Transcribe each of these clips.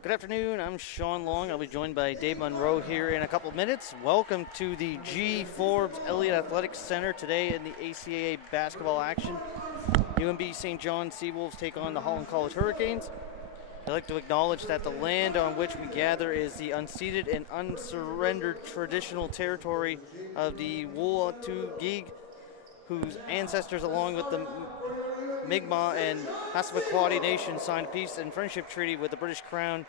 Good afternoon, I'm Sean Long. I'll be joined by Dave Monroe here in a couple of minutes. Welcome to the G. Forbes Elliott Athletics Center today in the ACAA basketball action. UNB St. John Seawolves take on the Holland College Hurricanes. I'd like to acknowledge that the land on which we gather is the unceded and unsurrendered traditional territory of the Wool-O-Too-Geeg, whose ancestors, along with the Mi'kmaq and Passamaquoddy Nation, signed a peace and friendship treaty with the British Crown.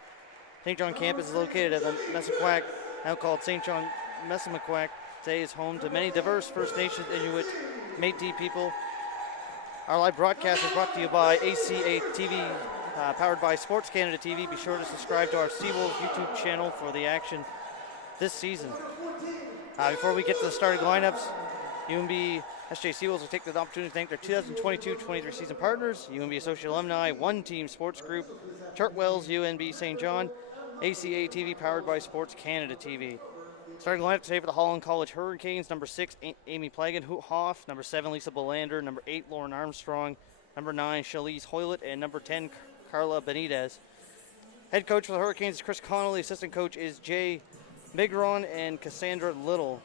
St. John campus is located at the Messaquack, now called St. John Messamaquack. Today is home to many diverse First Nations, Inuit, Métis people. Our live broadcast is brought to you by ACAA TV, powered by Sports Canada TV. Be sure to subscribe to our Seawolves YouTube channel for the action this season. Before we get to the starting lineups, UNBSJ Seawolves will take the opportunity to thank their 2022-23 season partners: UNB Associate Alumni, One Team Sports Group, Chartwell's UNB St. John, ACAA TV powered by Sports Canada TV. Starting lineup today for the Holland College Hurricanes: number 6, Amy Plagenhoff; number 7, Lisa Bolander; number 8, Lauren Armstrong; number 9, Shalise Hoylett; and number 10, Carla Benitez. Head coach for the Hurricanes is Chris Connolly. Assistant coach is Jay Migron and Cassandra Little.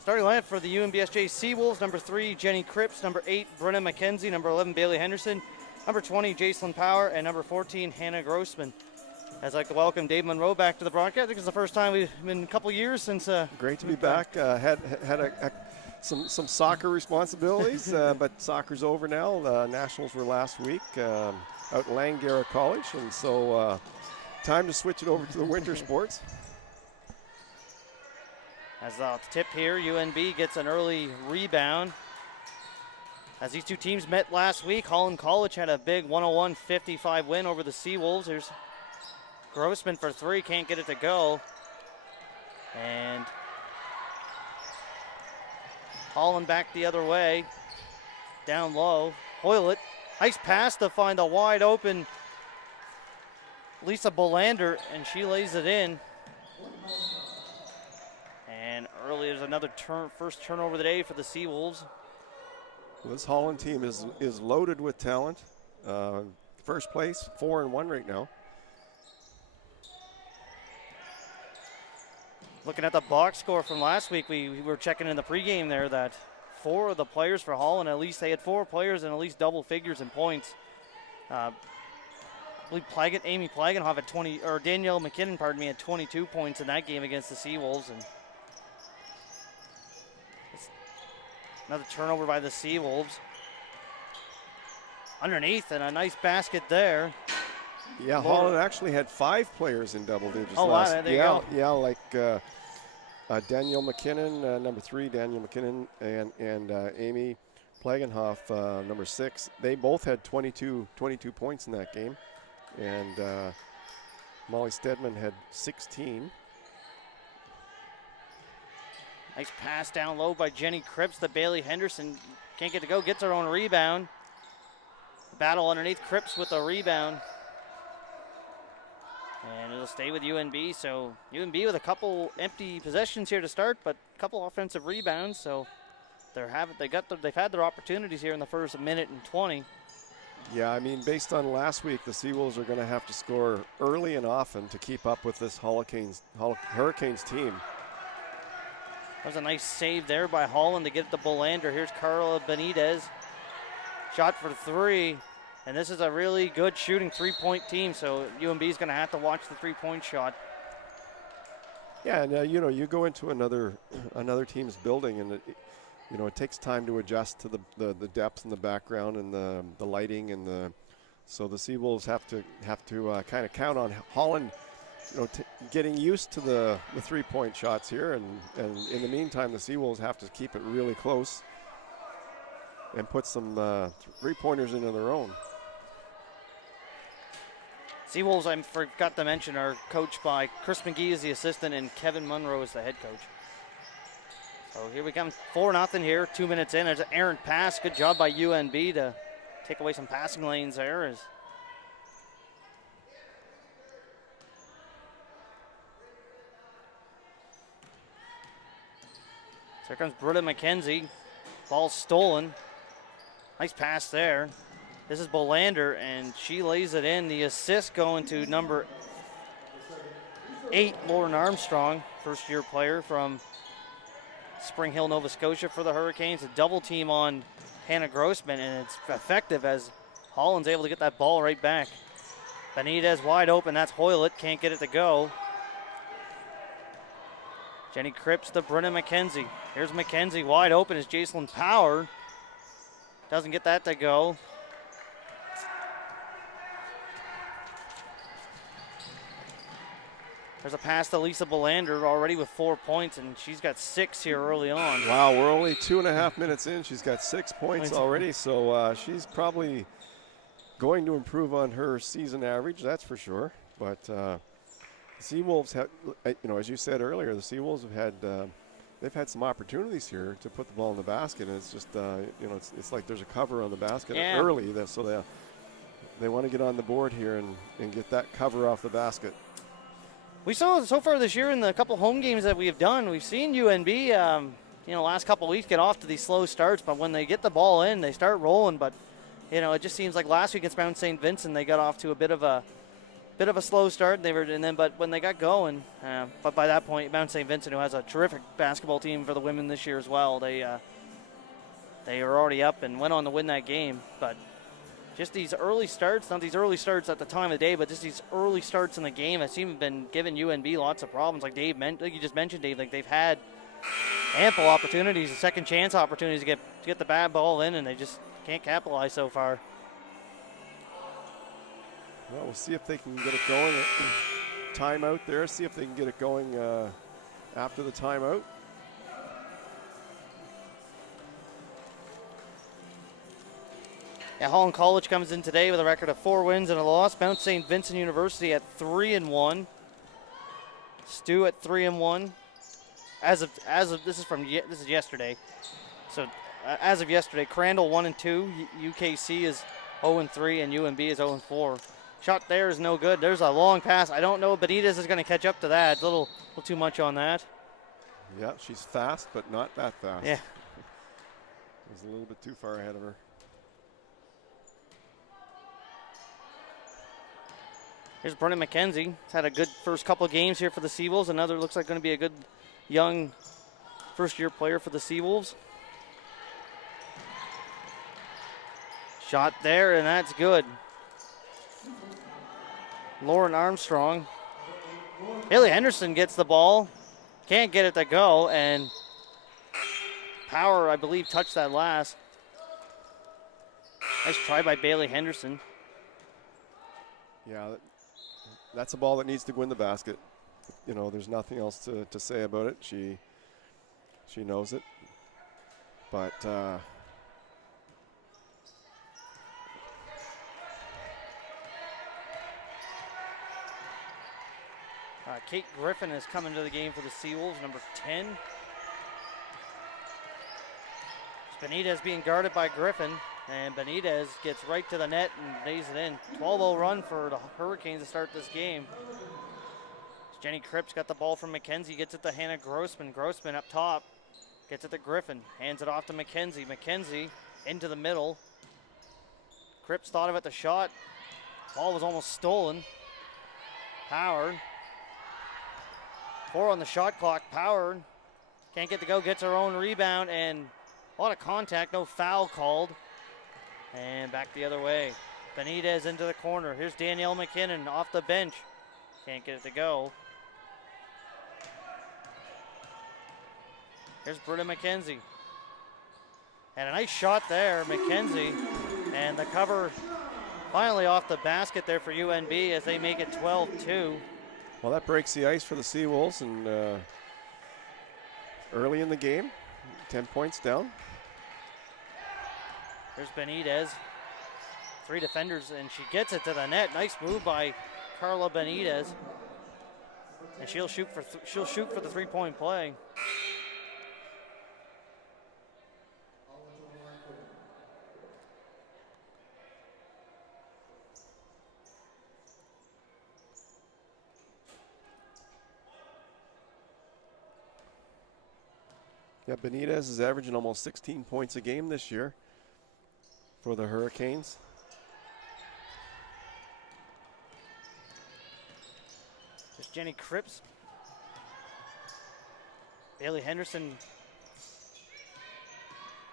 Starting lineup for the UNBSJ Seawolves: number 3, Jenny Cripps; number 8, Brenna McKenzie; number 11, Bailey Henderson; number 20, Jacelyn Power; and number 14, Hannah Grossman. I'd like to welcome Dave Monroe back to the broadcast. I think it's the first time we've been in a couple years since. Great to be back. Had some soccer responsibilities, but soccer's over now. Nationals were last week out at Langara College, and so time to switch it over to the winter sports. As the tip here, UNB gets an early rebound. As these two teams met last week, Holland College had a big 101-55 win over the Seawolves. There's Grossman for 3, can't get it to go. And Holland back the other way, down low. Hoylett, nice pass to find a wide open Lisa Bolander, and she lays it in. And early there's another first turnover of the day for the Seawolves. Well, this Holland team is loaded with talent. First place, 4-1 right now. Looking at the box score from last week, we were checking in the pregame there that 4 of the players for Holland, at least they had 4 players in at least double figures in points. I believe Amy Plagenhoff had 20, or Danielle McKinnon, pardon me, had 22 points in that game against the Seawolves. And another turnover by the Seawolves. Underneath, and a nice basket there. Yeah, Holland actually had 5 players in double digits. Oh, wow, there you go. Yeah, like Danielle McKinnon, number 3, Danielle McKinnon, and Amy Plagenhoff, number 6. They both had 22 points in that game. And Molly Stedman had 16. Nice pass down low by Jenny Cripps to Bailey Henderson. Can't get to go, gets her own rebound. Battle underneath, Cripps with a rebound. And it'll stay with UNB, so UNB with a couple empty possessions here to start, but a couple offensive rebounds, so they've had their opportunities here in the first minute and 20. Yeah, I mean, based on last week, the Seawolves are going to have to score early and often to keep up with this Hurricanes team. That was a nice save there by Holland to get it to Bolander. Here's Carla Benitez. Shot for 3. And this is a really good shooting three-point team, so UNB is going to have to watch the three-point shot. Yeah, and you go into another team's building, and it takes time to adjust to the depth and the background and the lighting, and so the Seawolves have to kind of count on Holland, getting used to the three-point shots here, and in the meantime, the Seawolves have to keep it really close and put some three-pointers into their own. Seawolves, I forgot to mention, are coached by Chris McGee as the assistant and Kevin Munro as the head coach. So here we come, 4-0 here, 2 minutes in. There's an errant pass. Good job by UNB to take away some passing lanes there. So here comes Britta McKenzie. Ball stolen. Nice pass there. This is Bolander, and she lays it in. The assist going to number 8, Lauren Armstrong, first-year player from Spring Hill, Nova Scotia for the Hurricanes. A double team on Hannah Grossman, and it's effective as Holland's able to get that ball right back. Benitez wide open. That's Hoylett. Can't get it to go. Jenny Cripps to Brenna McKenzie. Here's McKenzie wide open as Jacelyn Power. Doesn't get that to go. There's a pass to Lisa Belander already with 4 points, and she's got 6 here early on. Wow, we're only 2.5 minutes in. She's got 6 points already, so she's probably going to improve on her season average, that's for sure. But the Seawolves have, as you said earlier, the Seawolves have had they've had some opportunities here to put the ball in the basket, and it's just it's like there's a cover on the basket early, so they want to get on the board here and get that cover off the basket. We saw so far this year in the couple home games that we have done, we've seen UNB, last couple weeks get off to these slow starts, but when they get the ball in, they start rolling. But it just seems like last week against Mount St. Vincent, they got off to a bit of a slow start. But when they got going, but by that point, Mount St. Vincent, who has a terrific basketball team for the women this year as well, they are already up and went on to win that game. But just these early starts, not these early starts at the time of the day, but just these early starts in the game have seemed to have been giving UNB lots of problems. Like you just mentioned, Dave, like they've had ample opportunities, second chance opportunities to get the bad ball in, and they just can't capitalize so far. Well, we'll see if they can get it going. Timeout there. See if they can get it going after the timeout. Yeah, Holland College comes in today with a record of 4 wins and a loss. Mount St. Vincent University at 3-1. Stu at 3-1. As of this is yesterday. So as of yesterday, Crandall 1-2. UKC is 0-3, and UNB is 0-4. Shot there is no good. There's a long pass. I don't know if Benitez is going to catch up to that. A little too much on that. Yeah, she's fast, but not that fast. Yeah. It was a little bit too far ahead of her. Here's Brennan McKenzie. He's had a good first couple of games here for the Seawolves. Another looks like going to be a good young first-year player for the Seawolves. Shot there, and that's good. Lauren Armstrong. Haley Henderson gets the ball. Can't get it to go, and Power, I believe, touched that last. Nice try by Bailey Henderson. Yeah, that's a ball that needs to go in the basket. There's nothing else to say about it. She knows it. But Kate Griffin has come into the game for the Seawolves, number 10. Benitez being guarded by Griffin, and Benitez gets right to the net and lays it in. 12-0 run for the Hurricanes to start this game. Jenny Cripps got the ball from McKenzie, gets it to Hannah Grossman. Grossman up top, gets it to Griffin, hands it off to McKenzie. McKenzie into the middle. Cripps thought of it, the shot. Ball was almost stolen. Power. 4 on the shot clock. Power can't get to go, gets her own rebound, and a lot of contact, no foul called. And back the other way. Benitez into the corner. Here's Danielle McKinnon off the bench. Can't get it to go. Here's Britta McKenzie. And a nice shot there, McKenzie. And the cover finally off the basket there for UNB as they make it 12-2. Well, that breaks the ice for the Seawolves, and early in the game, 10 points down. There's Benitez. 3 defenders, and she gets it to the net. Nice move by Carla Benitez. And she'll shoot for the 3-point play. Yeah, Benitez is averaging almost 16 points a game this year for the Hurricanes. There's Jenny Cripps. Bailey Henderson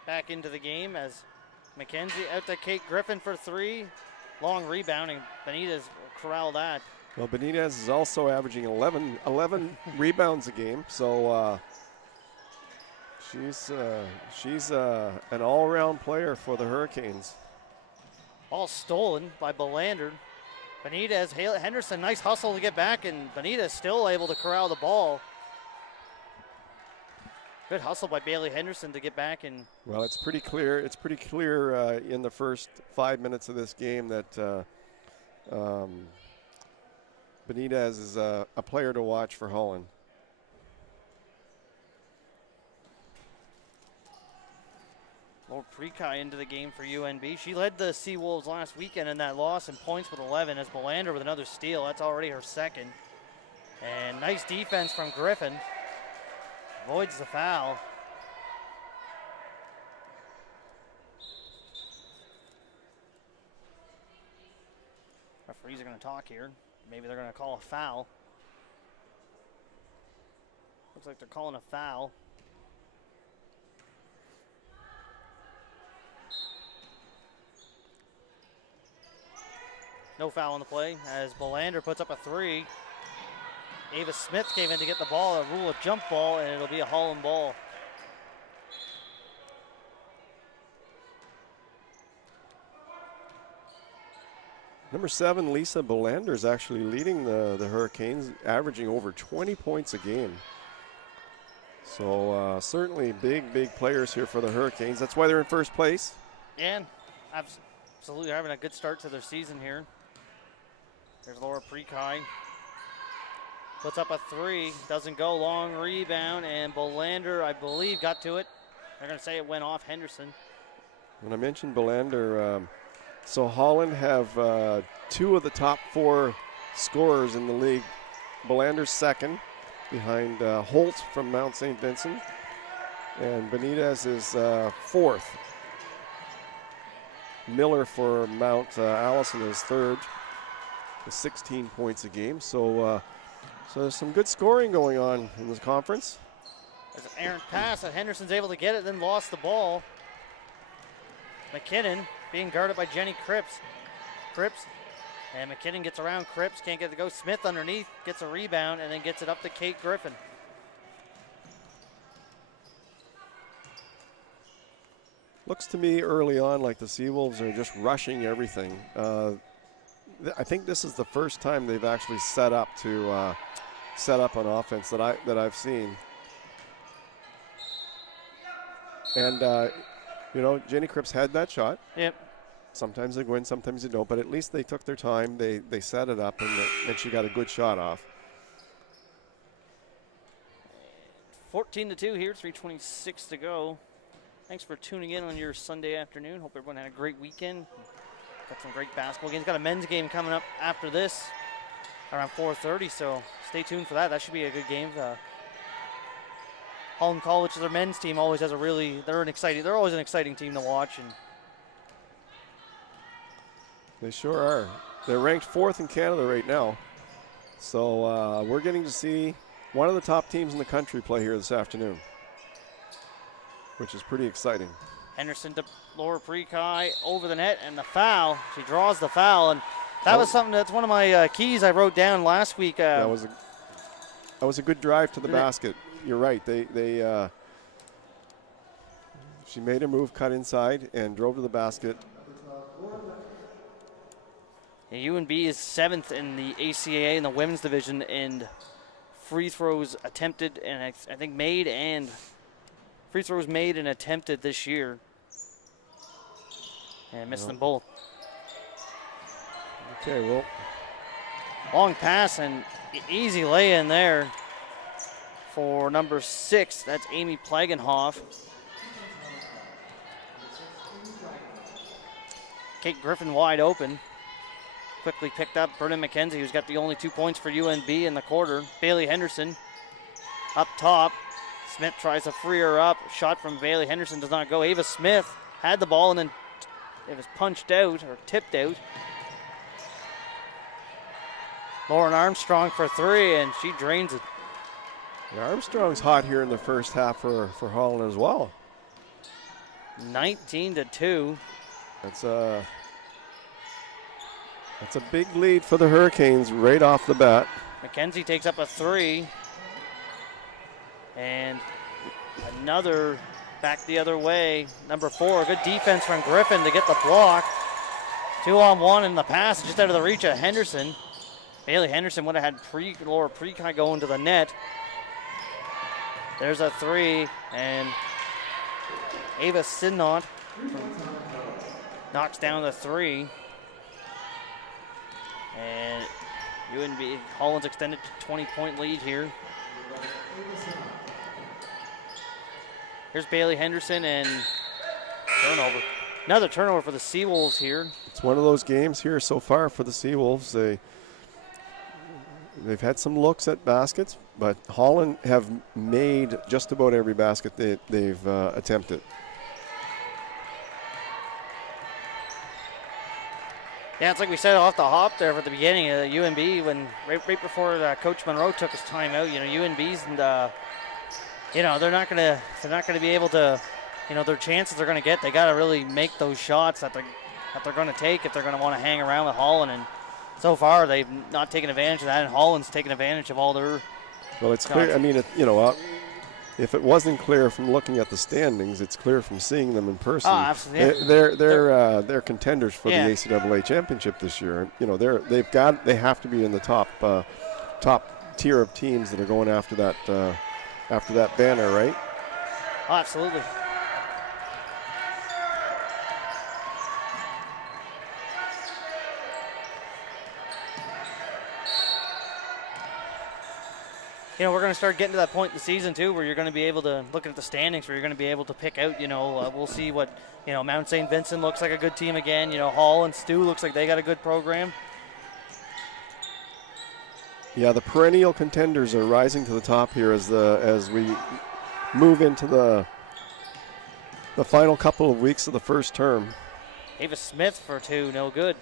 back into the game as McKenzie out to Kate Griffin for three. Long rebounding. Benitez corral that. Well, Benitez is also averaging 11 rebounds a game, so she's an all-around player for the Hurricanes. All stolen by Belander. Benitez, Henderson, nice hustle to get back, and Benitez still able to corral the ball. Good hustle by Bailey Henderson to get back. And well, it's pretty clear. It's pretty clear in the first 5 minutes of this game that Benitez is a player to watch for Holland. Laura Prekai into the game for UNB. She led the Seawolves last weekend in that loss in points with 11 as Belander with another steal. That's already her second. And nice defense from Griffin. Avoids the foul. Referees are going to talk here. Maybe they're going to call a foul. Looks like they're calling a foul. No foul on the play as Belander puts up a three. Ava Smith came in to get the ball, a rule of jump ball, and it'll be a Holland ball. Number 7, Lisa Belander, is actually leading the Hurricanes, averaging over 20 points a game. So certainly big players here for the Hurricanes. That's why they're in first place. And absolutely having a good start to their season here. There's Laura Prekai. Puts up a three, doesn't go, long rebound, and Belander, I believe, got to it. They're going to say it went off Henderson. When I mentioned Belander, so Holland have 2 of the top 4 scorers in the league. Belander's second, behind Holt from Mount St. Vincent, and Benitez is fourth. Miller for Mount Allison is third, with 16 points a game. So there's some good scoring going on in this conference. There's an errant pass, and Henderson's able to get it, then lost the ball. McKinnon being guarded by Jenny Cripps. And McKinnon gets around Cripps, can't get it to go. Smith underneath, gets a rebound, and then gets it up to Kate Griffin. Looks to me early on like the Seawolves are just rushing everything. I think this is the first time they've actually set up on offense that I've seen. And Jenny Cripps had that shot. Yep. Sometimes they win, sometimes they don't, but at least they took their time. They set it up, and she got a good shot off. 14-2 here, 3:26 to go. Thanks for tuning in on your Sunday afternoon. Hope everyone had a great weekend. Got some great basketball games. Got a men's game coming up after this around 4:30, so stay tuned for that. That should be a good game. Holland College, their men's team always has they're always an exciting team to watch. And they sure are. They're ranked 4th in Canada right now. So we're getting to see one of the top teams in the country play here this afternoon, which is pretty exciting. Henderson to Laura Prekai over the net, and the foul. She draws the foul, and that was something that's one of my keys I wrote down last week. That was a good drive to the basket. You're right. She made a move, cut inside, and drove to the basket. UNB is 7th in the ACAA in the women's division in free throws attempted, and I think made and free throws made and attempted this year. And missed them both. Okay, well. Long pass and easy lay in there for number 6. That's Amy Plagenhoff. Kate Griffin wide open. Quickly picked up Brennan McKenzie, who's got the only 2 points for UNB in the quarter. Bailey Henderson up top. Smith tries to free her up. Shot from Bailey Henderson does not go. Ava Smith had the ball and then it was punched out or tipped out. Lauren Armstrong for three, and she drains it. Yeah, Armstrong's hot here in the first half for Holland as well. 19-2. That's a big lead for the Hurricanes right off the bat. Mackenzie takes up a three. And another back the other way. Number 4, good defense from Griffin to get the block. 2-on-1 in the pass, just out of the reach of Henderson. Bailey Henderson would have had Laura Precon going to the net. There's a three, and Ava Sidnot knocks down the three. And Holland's extended to 20-point lead here. Here's Bailey Henderson and turnover. Another turnover for the Seawolves here. It's one of those games here so far for the Seawolves. They've had some looks at baskets, but Holland have made just about every basket they've attempted. Yeah, it's like we said off the hop there at the beginning of UNB when right before Coach Monroe took his time out. UNB's and they're not gonna be able to. Their chances they're gonna get. They gotta really make those shots that they're gonna take if they're gonna want to hang around with Holland. And so far they've not taken advantage of that, and Holland's taken advantage of all their. Well, it's clear. I mean, if it wasn't clear from looking at the standings, it's clear from seeing them in person. Oh, absolutely. They're contenders for the ACAA championship this year. They have to be in the top tier of teams that are going after that banner, right? Oh, absolutely. We're going to start getting to that point in the season, too, where you're going to be able to, looking at the standings, where you're going to be able to pick out, we'll see what, Mount St. Vincent looks like a good team again. Hall and Stu looks like they got a good program. Yeah, the perennial contenders are rising to the top here as we move into the final couple of weeks of the first term. Ava Smith for two, no good.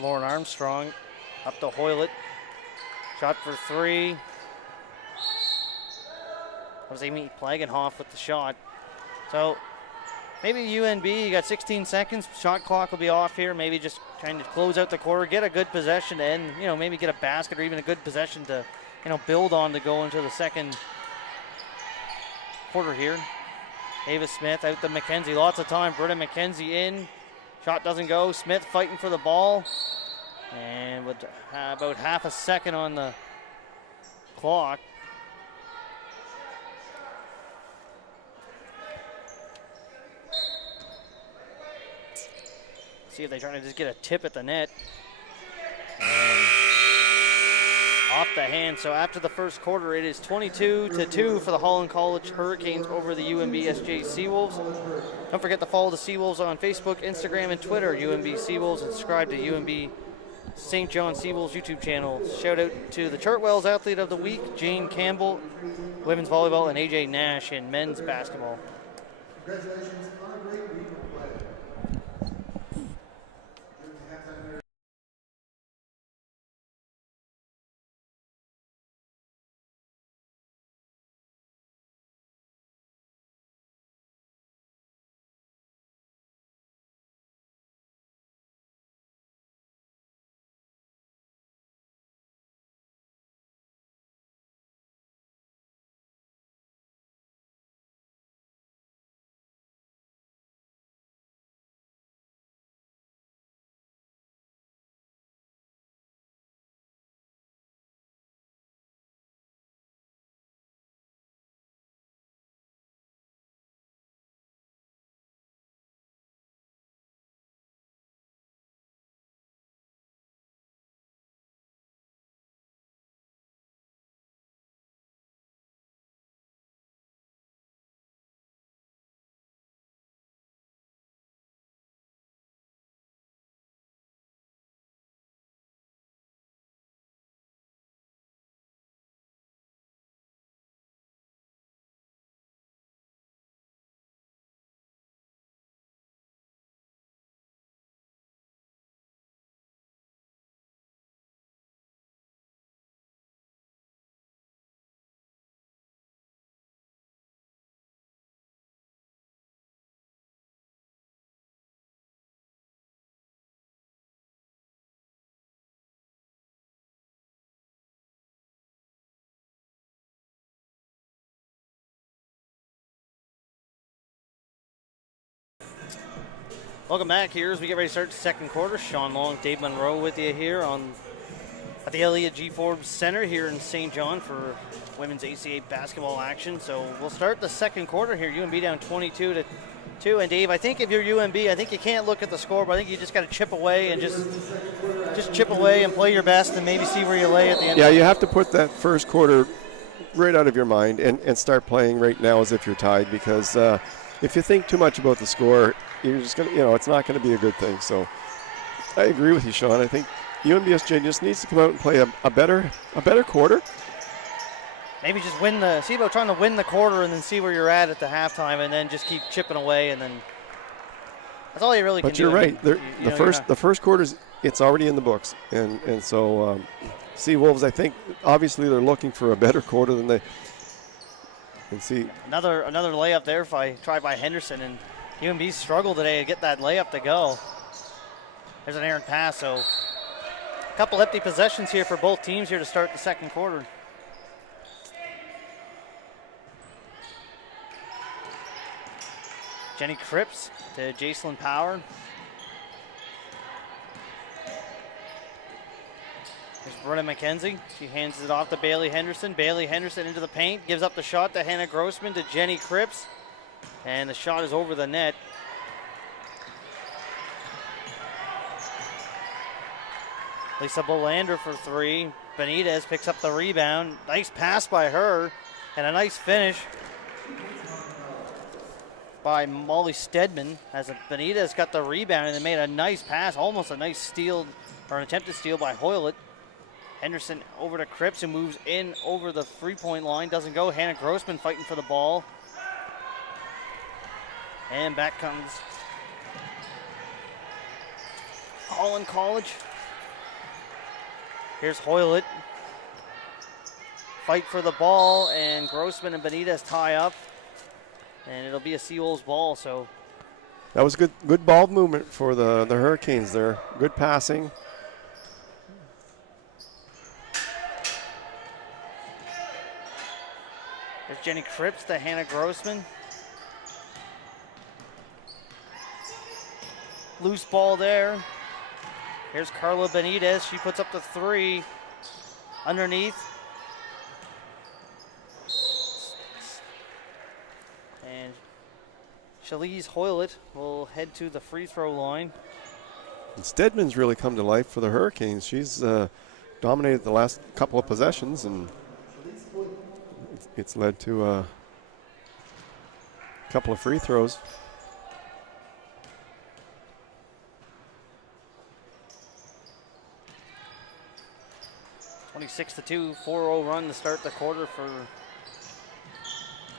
Lauren Armstrong up to Hoylett. Shot for three. That was Amy Plagenhoff with the shot. So maybe UNB, you got 16 seconds. Shot clock will be off here. Maybe just trying to close out the quarter, get a good possession to end, maybe get a basket or even a good possession to, build on to go into the second quarter here. Ava Smith out to McKenzie. Lots of time. Britta McKenzie in. Shot doesn't go. Smith fighting for the ball. And with about half a second on the clock. See if they try to just get a tip at the net. And off the hand. So after the first quarter, it is 22-2 for the Holland College Hurricanes over the UNBSJ Seawolves. Don't forget to follow the Seawolves on Facebook, Instagram, and Twitter, UNB Seawolves, and subscribe to UNB St. John Seawolves YouTube channel. Shout out to the Chartwells Athlete of the Week, Jane Campbell, women's volleyball, and AJ Nash in men's basketball. Congratulations on a great week. Welcome back here as we get ready to start the second quarter. Sean Long, Dave Monroe with you here at the Elliott G. Forbes Center here in St. John for women's ACAA basketball action. So we'll start the second quarter here. UNB down 22-2. And Dave, I think if you're UNB, I think you can't look at the score, but I think you just got to chip away and just chip away and play your best and maybe see where you lay at the end. Yeah, you have to put that first quarter right out of your mind and start playing right now as if you're tied, because if you think too much about the score, you're just going to, it's not going to be a good thing. So I agree with you, Sean. I think UNBSJ just needs to come out and play a better quarter. Maybe just see about trying to win the quarter and then see where you're at the halftime, and then just keep chipping away, and then that's all you really can do. But you're right. The first quarter, it's already in the books, and so Sea Wolves, I think, obviously they're looking for a better quarter than they can see. Another layup there tried by Henderson, and UNB struggled today to get that layup to go. There's an errant pass, so a couple empty possessions here for both teams here to start the second quarter. Jenny Cripps to Jacelyn Power. There's Brenna McKenzie. She hands it off to Bailey Henderson. Bailey Henderson into the paint, gives up the shot to Hannah Grossman to Jenny Cripps. And the shot is over the net. Lisa Bolander for three. Benitez picks up the rebound. Nice pass by her, and a nice finish by Molly Stedman as Benitez got the rebound and then made a nice pass, almost a nice steal, or an attempted steal by Hoylett. Henderson over to Cripps, who moves in over the three-point line. Doesn't go. Hannah Grossman fighting for the ball. And back comes Holland College. Here's Hoylett. Fight for the ball, and Grossman and Benitez tie up. And it'll be a Sea Wolves ball. So that was good ball movement for the Hurricanes there. Good passing. There's Jenny Cripps to Hannah Grossman. Loose ball there. Here's Carla Benitez. She puts up the three underneath. And Shalise Hoylett will head to the free throw line. And Stedman's really come to life for the Hurricanes. She's dominated the last couple of possessions, and it's led to a couple of free throws. (26-2), 4-0 run to start the quarter for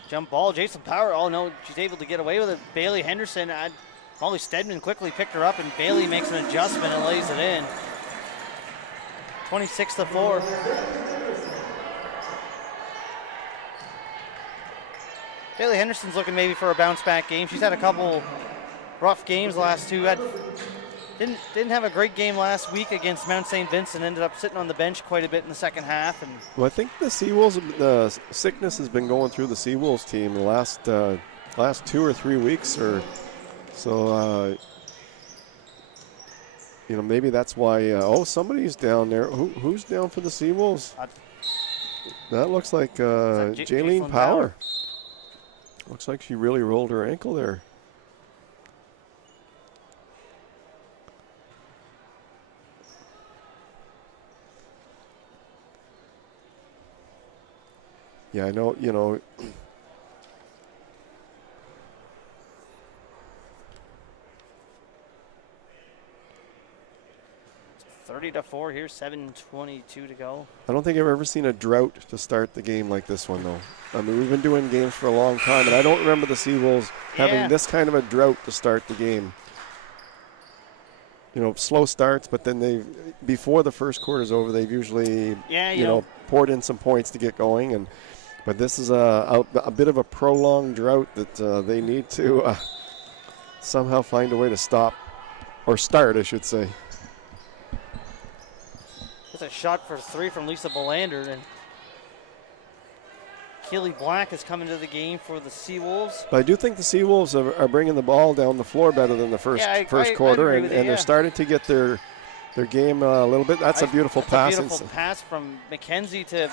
jump ball. Jacelyn Power, oh no, she's able to get away with it. Bailey Henderson, Molly Stedman quickly picked her up, and Bailey makes an adjustment and lays it in. 26-4. Bailey Henderson's looking maybe for a bounce back game. She's had a couple rough games last two. Didn't have a great game last week against Mount St. Vincent. Ended up sitting on the bench quite a bit in the second half. And well, I think the Sea Wolves, the sickness has been going through the Sea Wolves team the last 2 or 3 weeks, or so. Maybe that's why. Somebody's down there. Who's down for the Sea Wolves? That looks like Jaylene Power. Looks like she really rolled her ankle there. Yeah, I know, 30-4 here, 7:22 to go. I don't think I've ever seen a drought to start the game like this one, though. I mean, we've been doing games for a long time, and I don't remember the Sea Wolves having this kind of a drought to start the game. Slow starts, but then before the first quarter's over, they've usually, poured in some points to get going. But this is a bit of a prolonged drought that they need to somehow find a way to stop, or start, I should say. It's a shot for three from Lisa Bolander, and Keely Black has come into the game for the Seawolves. But I do think the Seawolves are bringing the ball down the floor better than the first quarter, and they're starting to get their game a little bit. That's a beautiful pass. A beautiful pass from McKenzie to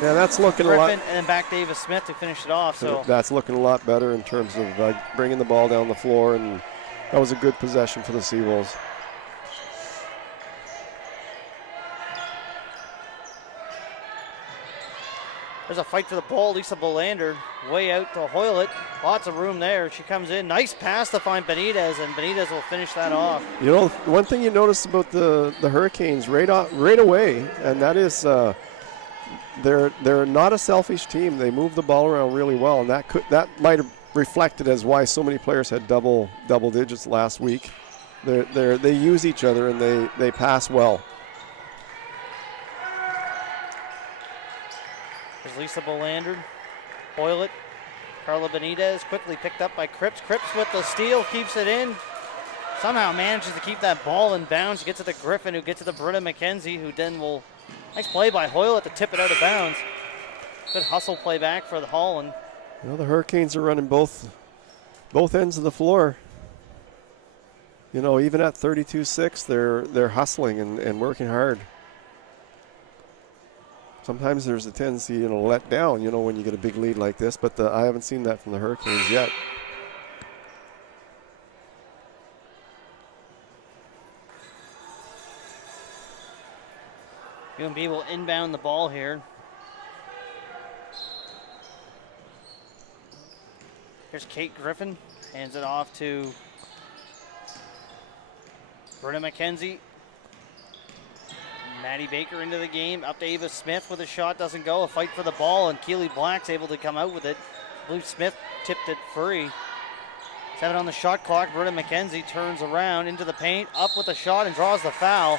that's looking Griffin, a lot. And then back Davis Smith to finish it off. So that's looking a lot better in terms of bringing the ball down the floor, and that was a good possession for the Seawolves. There's a fight for the ball. Lisa Bolander way out to Hoylett. Lots of room there. She comes in. Nice pass to find Benitez, and Benitez will finish that off. You know, one thing you notice about the Hurricanes right away, and that is they're not a selfish team. They move the ball around really well, and that might have reflected as why so many players had double digits last week. They use each other and they pass well. There's Lisa Bolander, Hoylett, Carla Benitez quickly picked up by Cripps. Cripps with the steal, keeps it in. Somehow manages to keep that ball in bounds. Gets it to Griffin, who gets it to Britta McKenzie, who then will. Nice play by Hoylett to tip it out of bounds. Good hustle play back for the Holland. You know, the Hurricanes are running both ends of the floor. You know, even at 32-6, they're hustling and working hard. Sometimes there's a tendency, to let down, when you get a big lead like this, but I haven't seen that from the Hurricanes yet. UNB will inbound the ball here. Here's Kate Griffin, hands it off to Britta McKenzie. Maddie Baker into the game, up to Ava Smith with a shot, doesn't go. A fight for the ball, and Keely Black's able to come out with it. Blue Smith tipped it free. 7 on the shot clock. Britta McKenzie turns around into the paint, up with a shot, and draws the foul.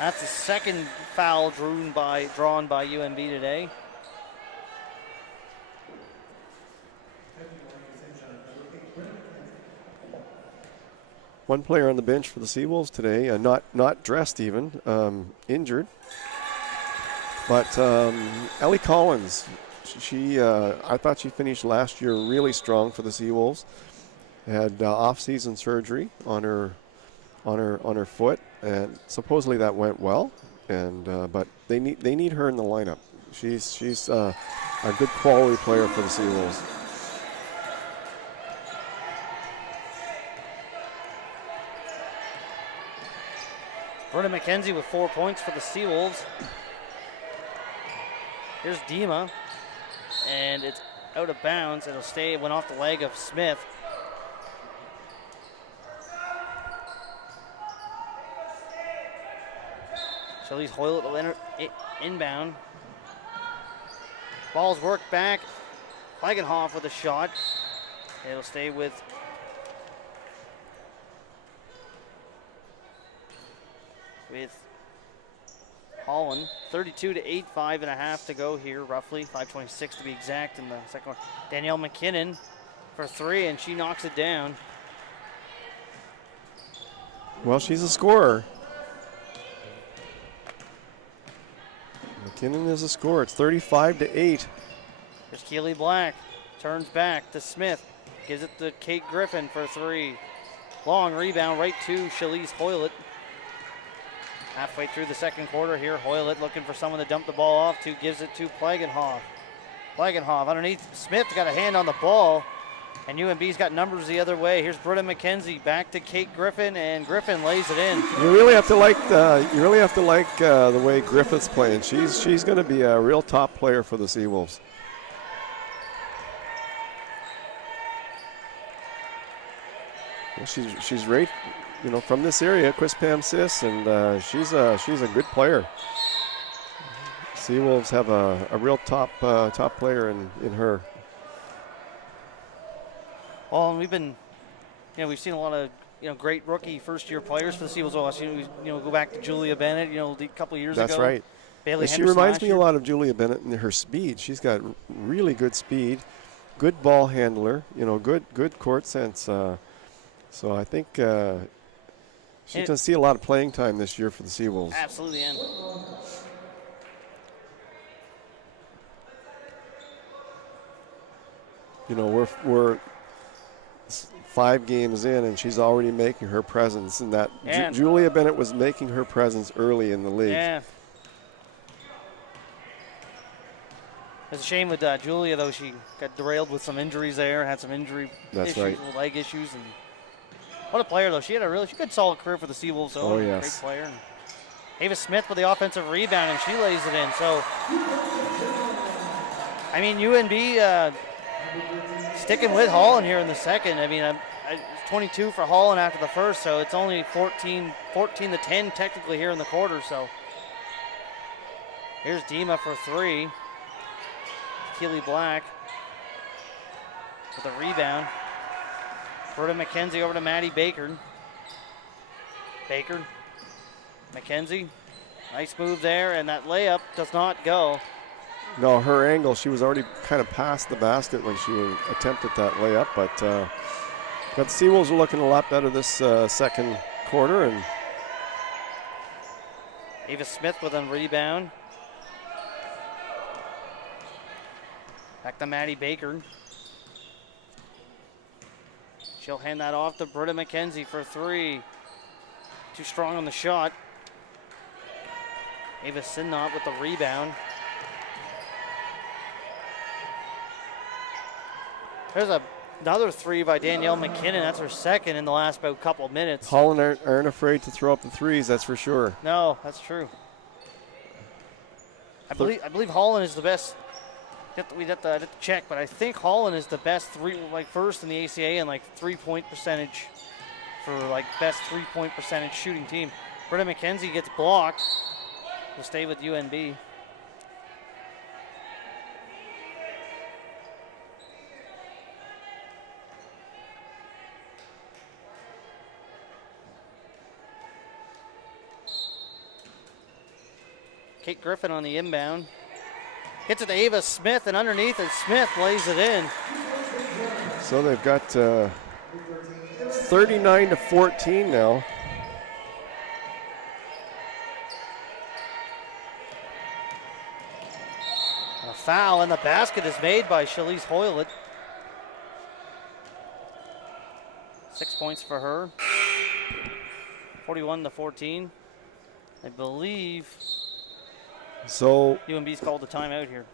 That's the second foul drawn by UNB today. One player on the bench for the Seawolves today, not dressed even, injured. But Ellie Collins, I thought she finished last year really strong for the Seawolves. Had off-season surgery on her foot, and supposedly that went well. And but they need her in the lineup. She's a good quality player for the Seawolves. Britta McKenzie with 4 points for the Seawolves. Here's Dima, and it's out of bounds. It'll stay. It went off the leg of Smith. Shelly's Hoylett will enter inbound. Ball's worked back. Flagenhoff with a shot. It'll stay with Holland. 32-8, 5.5 to go here, roughly. 5:26 to be exact in the second one. Danielle McKinnon for 3, and she knocks it down. Well, she's a scorer. McKinnon is a scorer. It's 35-8. There's Keely Black. Turns back to Smith. Gives it to Kate Griffin for 3. Long rebound right to Shalise Hoylett. Halfway through the second quarter here, Hoylett looking for someone to dump the ball off to. Gives it to Flagenhoff. Flagenhoff underneath. Smith got a hand on the ball, and UNB's got numbers the other way. Here's Britta McKenzie back to Kate Griffin, and Griffin lays it in. You really have to like the way Griffith's playing. She's going to be a real top player for the Seawolves. Well, she's right, from this area, Quispam-Sis, and she's a good player. Seawolves have a real top player in her. Well, and we've been, we've seen a lot of, great rookie first-year players for the Seawolves. Well, go back to Julia Bennett, a couple of years ago. That's right. Bailey she reminds me a lot of Julia Bennett in her speed. She's got really good speed, good ball handler, good court sense. So I think she's going to see a lot of playing time this year for the Seawolves. Absolutely. And You know, we're 5 games in, and she's already making her presence. And that Julia Bennett was making her presence early in the league. Yeah. It's a shame with Julia, though. She got derailed with some injuries there, had some injury issues, right. leg issues. And what a player, though. She had a really good, solid career for the Seawolves. Oh, yes. Great player. And Ava Smith with the offensive rebound, and she lays it in. So, I mean, UNB sticking with Holland here in the second. I mean, it's 22 for Holland after the first, so it's only 14 to 10 technically here in the quarter. So here's Dima for 3. Keely Black with a rebound. Berta McKenzie over to Maddie Baker. McKenzie, nice move there, and that layup does not go. No, her angle, she was already kind of past the basket when she attempted that layup, but the Seawolves are looking a lot better this second quarter. And Ava Smith with a rebound. Back to Maddie Baker. She'll hand that off to Britta McKenzie for 3. Too strong on the shot. Ava Sinnott with the rebound. There's another 3 by Danielle McKinnon. That's her second in the last about couple minutes. Holland aren't afraid to throw up the threes, that's for sure. No, that's true. I believe Holland is the best. We'd have to check, but I think Holland is the best first in the ACAA and 3-point percentage for best 3-point percentage shooting team. Britta McKenzie gets blocked. Will stay with UNB. Kate Griffin on the inbound. Hits it to Ava Smith, and underneath, and Smith lays it in. So they've got 39 to 14 now. A foul, and the basket is made by Shalise Hoylett. 6 points for her. 41 to 14. I believe. So UNB's called the timeout here.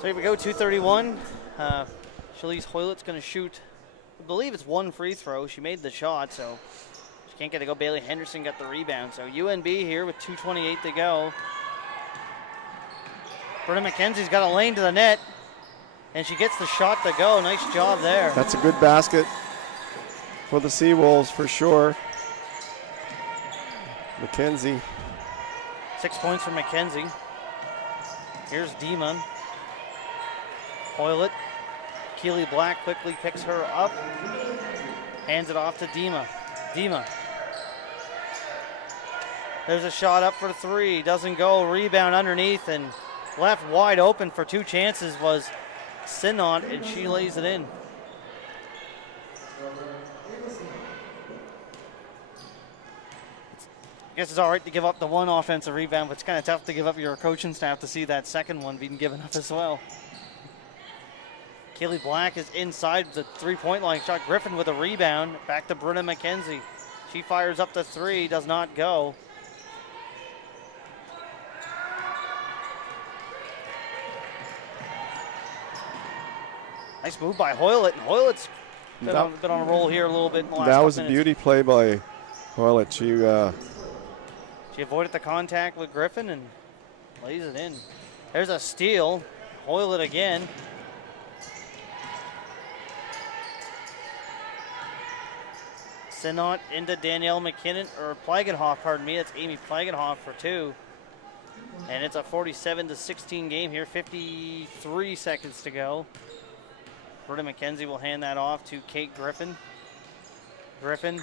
So here we go, 2:31. Shalise Hoylett's going to shoot, I believe it's 1 free throw. She made the shot, so she can't get to go. Bailey Henderson got the rebound. So UNB here with 2:28 to go. Britta McKenzie's got a lane to the net, and she gets the shot to go. Nice job there. That's a good basket for the Seawolves for sure. McKenzie. 6 points for McKenzie. Here's Demon. Hoylett. Keely Black quickly picks her up. Hands it off to Dima. There's a shot up for 3. Doesn't go. Rebound underneath and left wide open for 2 chances was Sinnott, and she lays it in. I guess it's all right to give up the one offensive rebound, but it's kind of tough to give up your coaching staff to see that second one being given up as well. Kaylee Black is inside the three-point line shot. Griffin with a rebound. Back to Bruna McKenzie. She fires up the three, does not go. Nice move by Hoylett. And Hoylett's been on a roll here a little bit in the last That couple was a minutes. beauty play by Hoylett. She avoided the contact with Griffin and lays it in. There's a steal. Hoylett again. Sinnott into Danielle McKinnon, or Plagenhoff, pardon me. That's Amy Plagenhoff for two. And it's a 47-16 game here, 53 seconds to go. Bruna McKenzie will hand that off to Kate Griffin. Griffin,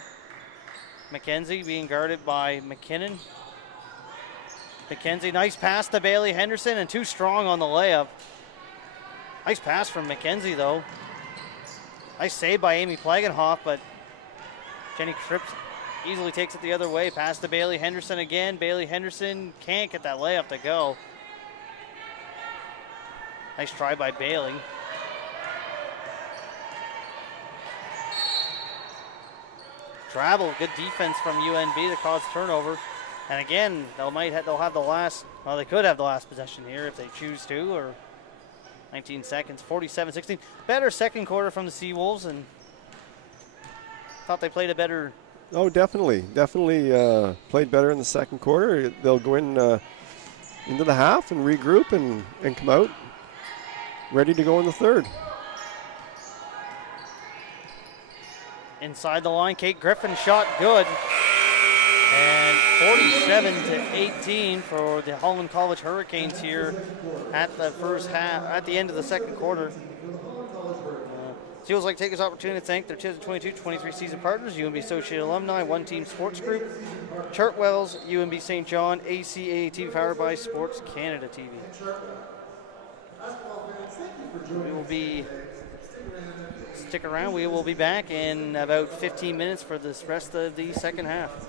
McKenzie being guarded by McKinnon. McKenzie, nice pass to Bailey Henderson, and too strong on the layup. Nice pass from McKenzie, though. Nice save by Amy Plagenhoff, but Jenny Cripps easily takes it the other way. Pass to Bailey Henderson again. Bailey Henderson can't get that layup to go. Nice try by Bailey. Travel, good defense from UNB to cause turnover. And again, they'll have the last, well, they could have the last possession here if they choose to, or 19 seconds, 47-16. Better second quarter from the Seawolves, and thought they played a better. Oh, definitely played better in the second quarter. They'll go into the half and regroup and come out ready to go in the third. Inside the line, Kate Griffin shot good. And 47-18 for the Holland College Hurricanes here at the first half, at the end of the second quarter. Seals like to take this opportunity to thank their 2022-23 season partners, UNB Associated Alumni, One Team Sports Group, Chartwells, UNB St. John, ACAA TV powered by Sports Canada TV. We will stick around. We will be back in about 15 minutes for this rest of the second half.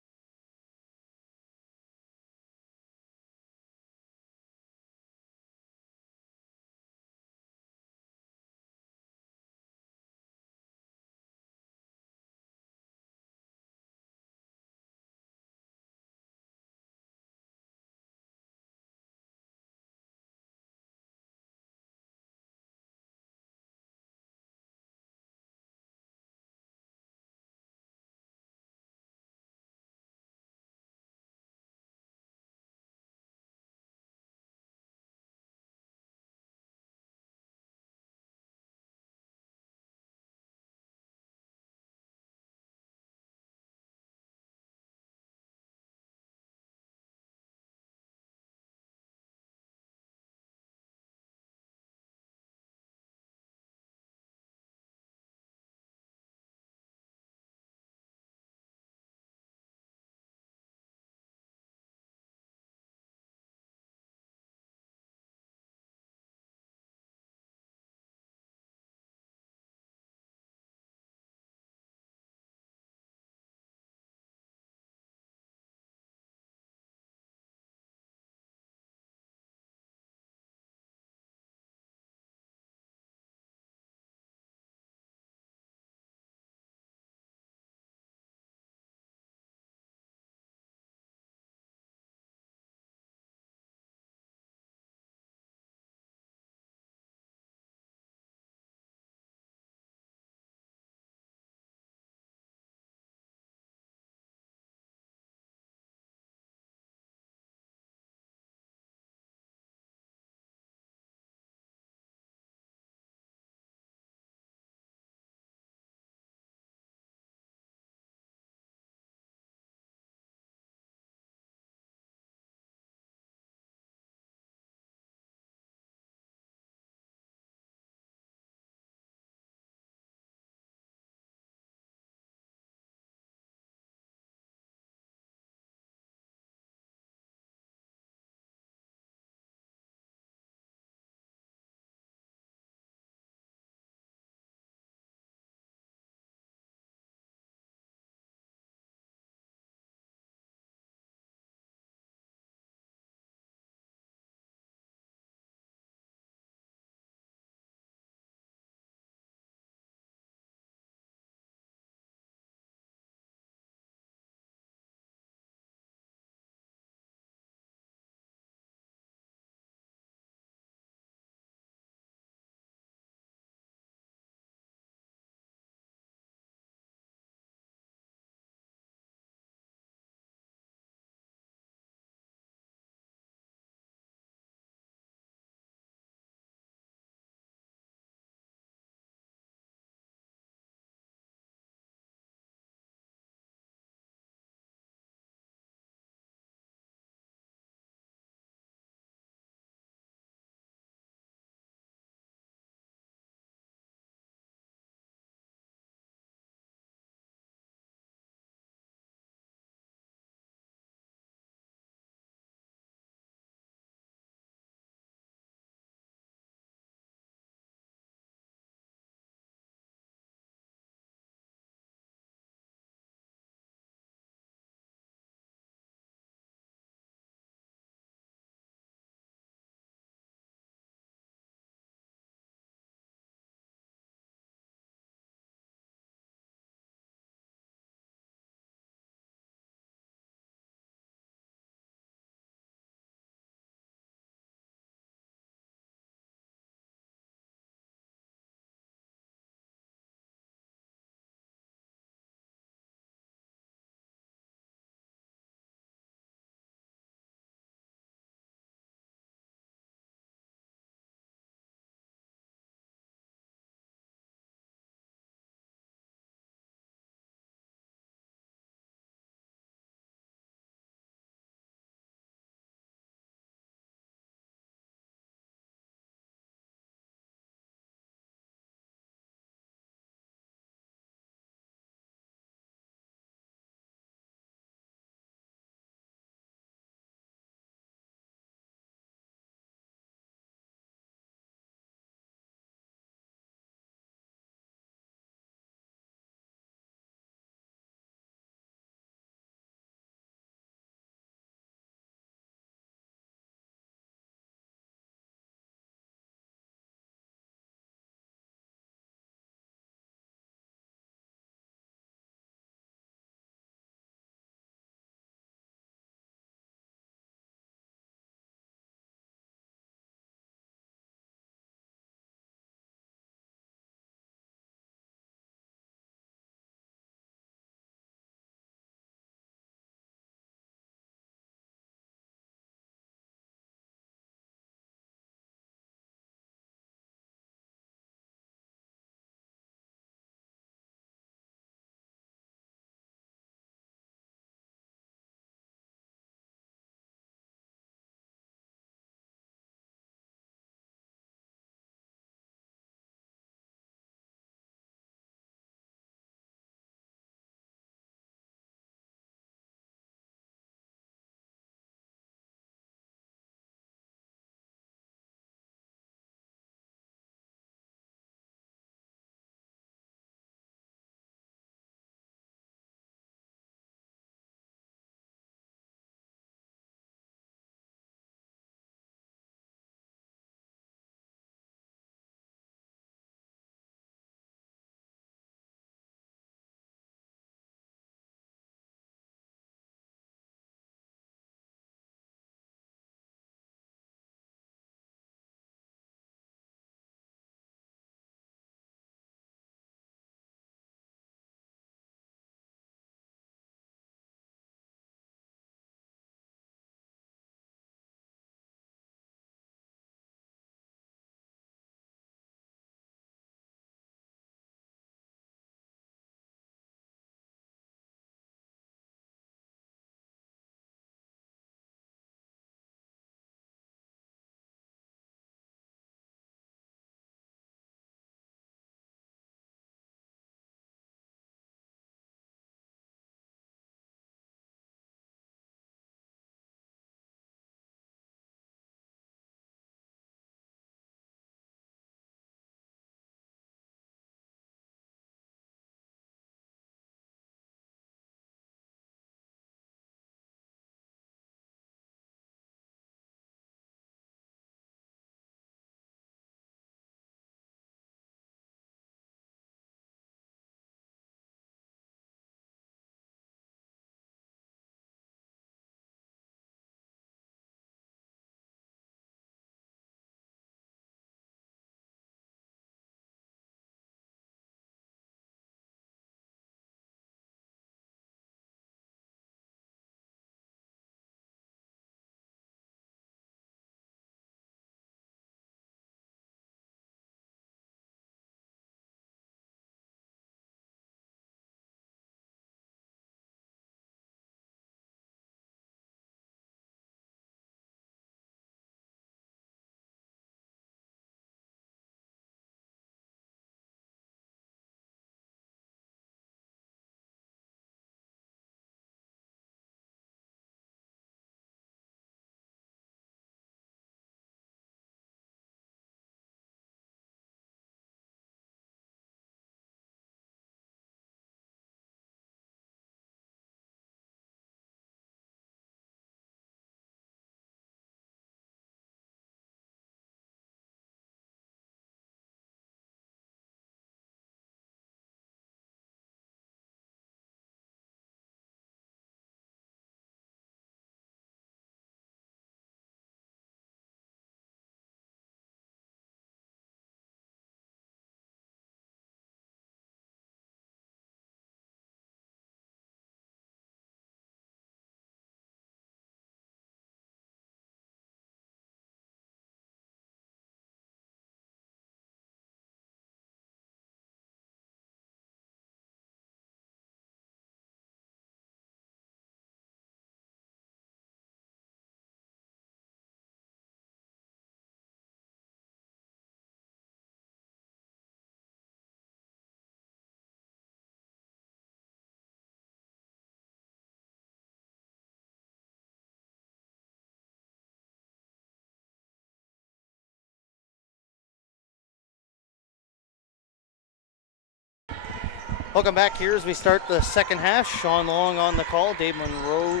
Welcome back here as we start the second half. Sean Long on the call. Dave Monroe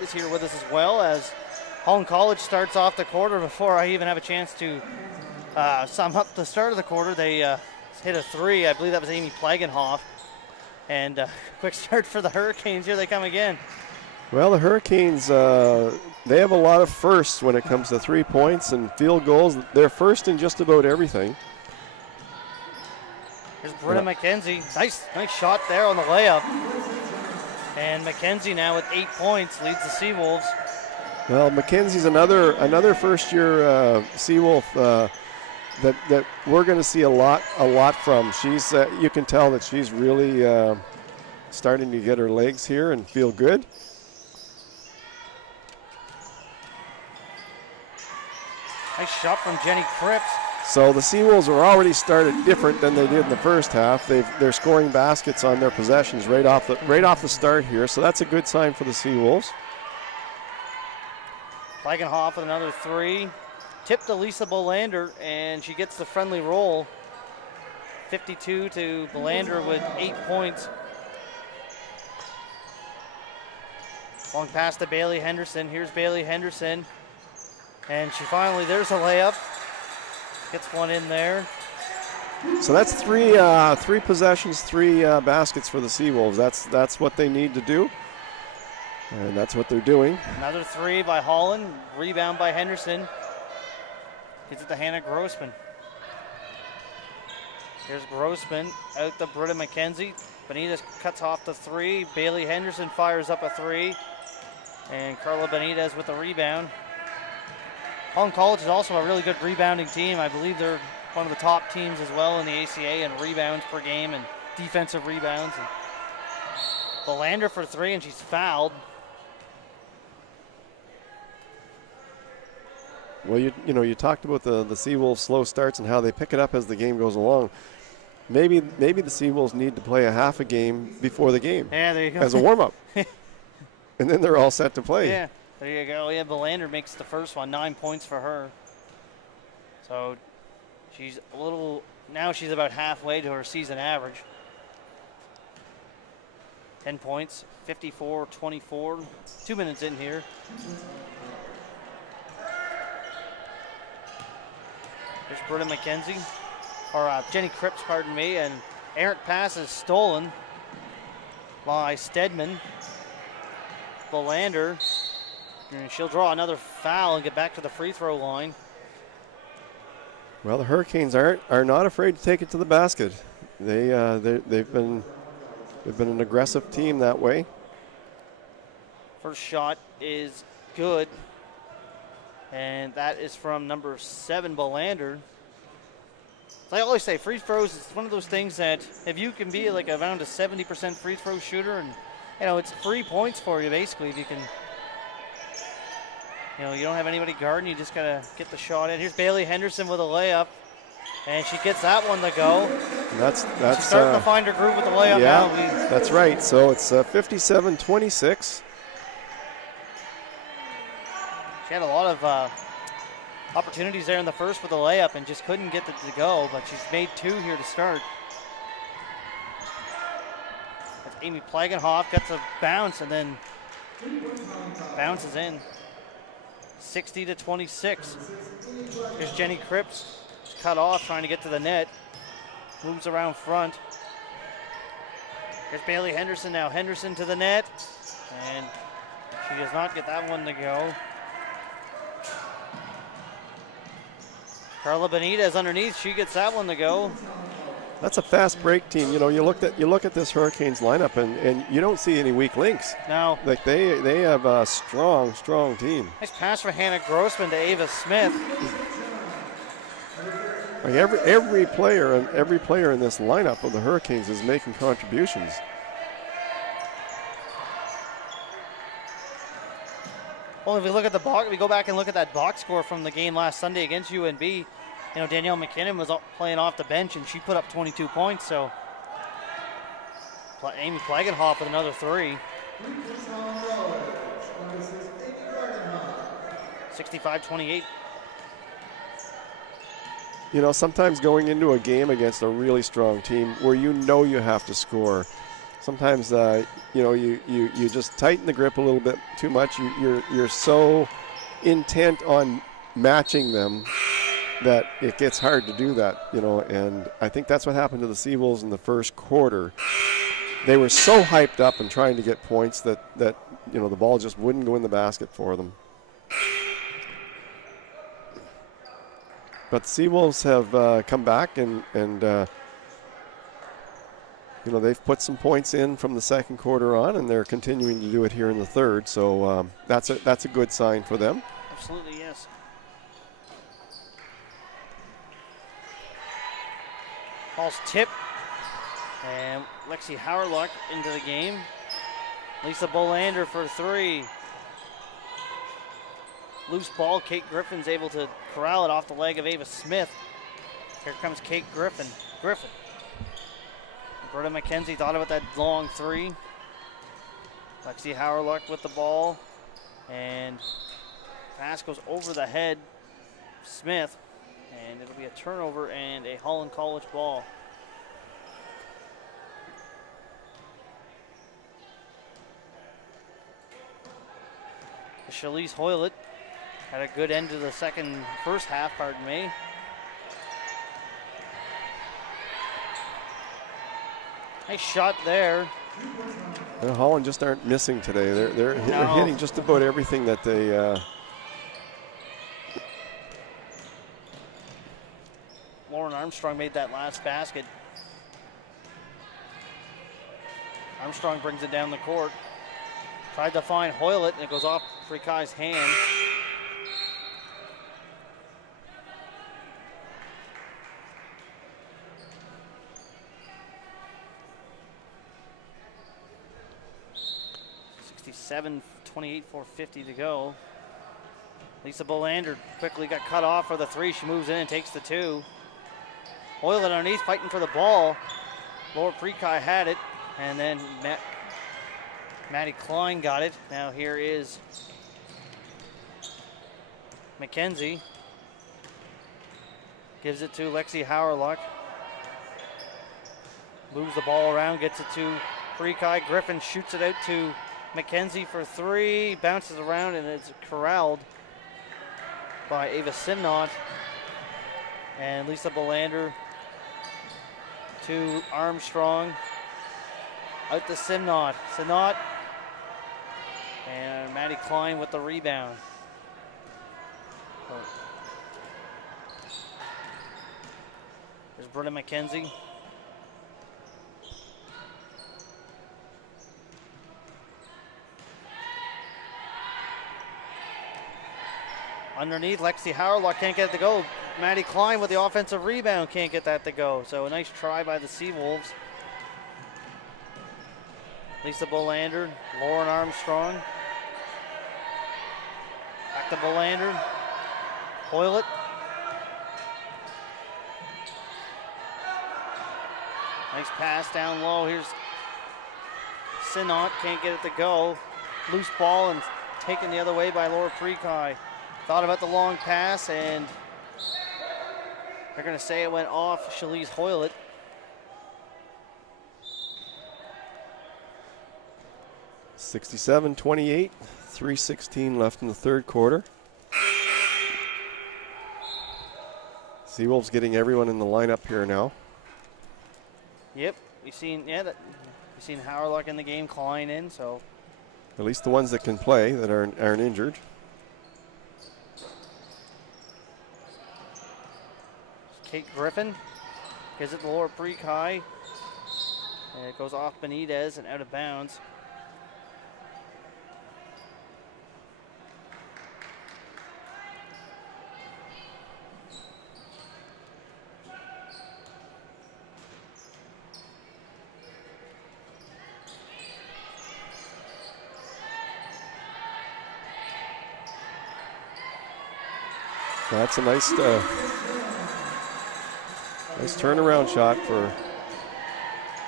is here with us as well as Holland College starts off the quarter. Before I even have a chance to sum up the start of the quarter, they hit a three. I believe that was Amy Plagenhoff. And quick start for the Hurricanes. Here they come again. Well, the Hurricanes, they have a lot of firsts when it comes to 3 points and field goals. They're first in just about everything. Here's Britta McKenzie. Nice shot there on the layup. And McKenzie now with 8 points leads the Seawolves. Well, McKenzie's another first-year Seawolf that we're going to see a lot from. She's you can tell that she's really starting to get her legs here and feel good. Nice shot from Jenny Cripps. So the Seawolves are already started different than they did in the first half. They're scoring baskets on their possessions right off the start here. So that's a good sign for the Seawolves. Plagenhoff with another three. Tipped to Lisa Bolander, and she gets the friendly roll. 52 to Bolander with 8 points. Long pass to Bailey Henderson. Here's Bailey Henderson. And she finally, there's a layup. Gets one in there. So that's three possessions, 3 baskets for the Seawolves. That's what they need to do. And that's what they're doing. Another three by Holland. Rebound by Henderson. Gets it to Hannah Grossman. Here's Grossman out to Britta McKenzie. Benitez cuts off the three. Bailey Henderson fires up a three. And Carla Benitez with the rebound. Holland College is also a really good rebounding team. I believe they're one of the top teams as well in the ACAA in rebounds per game and defensive rebounds. And Bolander for three, and she's fouled. Well, you talked about the Seawolves slow starts and how they pick it up as the game goes along. Maybe the Seawolves need to play a half a game before the game. Yeah, there you go. As a warm-up. And then they're all set to play. Yeah, there you go. Yeah, Bolander makes the first one, 9 points for her. So she's now she's about halfway to her season average. 10 points, 54-24, 2 minutes in here. There's Britta McKenzie, or Jenny Cripps, pardon me, and errant pass is stolen by Stedman. Bolander, and she'll draw another foul and get back to the free throw line. Well, the Hurricanes are not afraid to take it to the basket. They've been an aggressive team that way. First shot is good. And that is from number 7, Bolander. Like I always say, free throws is one of those things that if you can be like around a 70% free throw shooter, and it's 3 points for you basically if you can. You don't have anybody guarding, you just gotta get the shot in. Here's Bailey Henderson with a layup, and she gets that one to go. That's She's starting to find her groove with the layup now. That's right. So it's 57-26. She had a lot of opportunities there in the first with the layup and just couldn't get it to go, but she's made 2 here to start. That's Amy Plagenhoff, gets a bounce and then bounces in. 60-26. Here's Jenny Cripps, cut off, trying to get to the net. Moves around front. Here's Bailey Henderson now. Henderson to the net, and she does not get that one to go. Carla Benitez underneath, she gets that one to go. That's a fast break team. You look at this Hurricanes lineup and you don't see any weak links. No. Like they have a strong team. Nice pass for Hannah Grossman to Ava Smith. Like every player in this lineup of the Hurricanes is making contributions. Well, if we look at the box, we go back and look at that box score from the game last Sunday against UNB. Danielle McKinnon was playing off the bench, and she put up 22 points. So Amy Plagenhoff with another 3. 65-28. you know, sometimes going into a game against a really strong team where you know you have to score, sometimes you know you just tighten the grip a little bit too much. You're so intent on matching them that it gets hard to do that, you know. And I think that's what happened to the Seawolves in the first quarter. They were so hyped up and trying to get points that you know the ball just wouldn't go in the basket for them. But the Seawolves have come back and you know, they've put some points in from the second quarter on, and they're continuing to do it here in the third. So that's a good sign for them. Absolutely, yes. Ball's tip, and Lexi Howerluck into the game. Lisa Bolander for three. Loose ball. Kate Griffin's able to corral it off the leg of Ava Smith. Here comes Kate Griffin. Berta McKenzie thought about that long three. Lexi Howerluck with the ball. And pass goes over the head. Smith. And it'll be a turnover and a Holland College ball. Shalise Hoylett had a good end to the first half, pardon me. Nice shot there. And Holland just aren't missing today. They're hitting just about everything that they. Lauren Armstrong made that last basket. Armstrong brings it down the court. Tried to find Hoylett, and it goes off Frikai's hand. .67, 28, 4:50 to go. Lisa Bolander quickly got cut off for the three. She moves in and takes the two. Hoylett underneath, fighting for the ball. Laura Frikai had it, and then Maddie Klein got it. Now here is McKenzie. Gives it to Lexi Howerluck. Moves the ball around, gets it to Frikai. Griffin shoots it out to McKenzie for three. Bounces around, and it's corralled by Ava Simnot. And Lisa Bolander to Armstrong. Out to Simnot. Simnot. And Maddie Klein with the rebound. There's Britta McKenzie. Underneath, Lexi Howerluck can't get it to go. Maddie Klein with the offensive rebound can't get that to go. So a nice try by the Seawolves. Lisa Bolander, Lauren Armstrong. Back to Bolander. Hoylett. Nice pass down low. Here's Sinot, can't get it to go. Loose ball and taken the other way by Laura Frikai. Thought about the long pass, and they're going to say it went off Shalise Hoylett. .67-28, 3:16 left in the third quarter. Seawolves getting everyone in the lineup here now. Yep, we've seen Howerluck in the game, Klein in, so. At least the ones that can play that aren't injured. Kate Griffin gives it to Laura Frikai. And it goes off Benitez and out of bounds. That's a nice turnaround shot for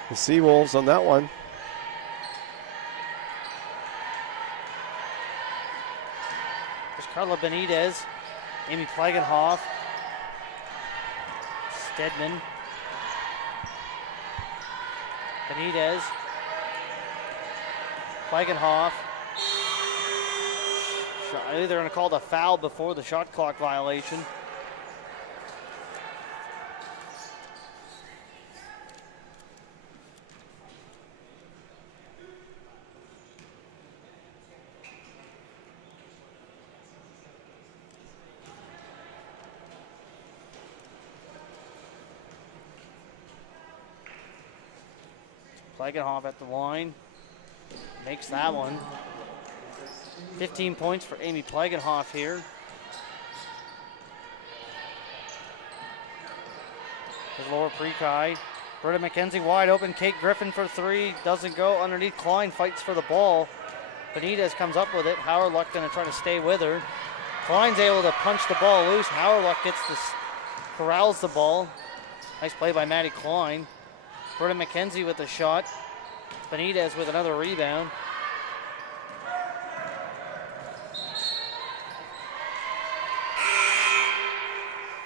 the Seawolves on that one. There's Carla Benitez, Amy Plagenhoff. Stedman. Benitez. Flagenhoff. They're going to call the foul before the shot clock violation. Flagenhoff at the line. Makes that one. 15 points for Amy Flagenhoff here. There's Laura Prekai. Britta McKenzie wide open. Kate Griffin for three. Doesn't go underneath. Klein fights for the ball. Benitez comes up with it. Hauerluck going to try to stay with her. Klein's able to punch the ball loose. Hauerluck gets this, corrals the ball. Nice play by Maddie Klein. Britta McKenzie with the shot. Benitez with another rebound.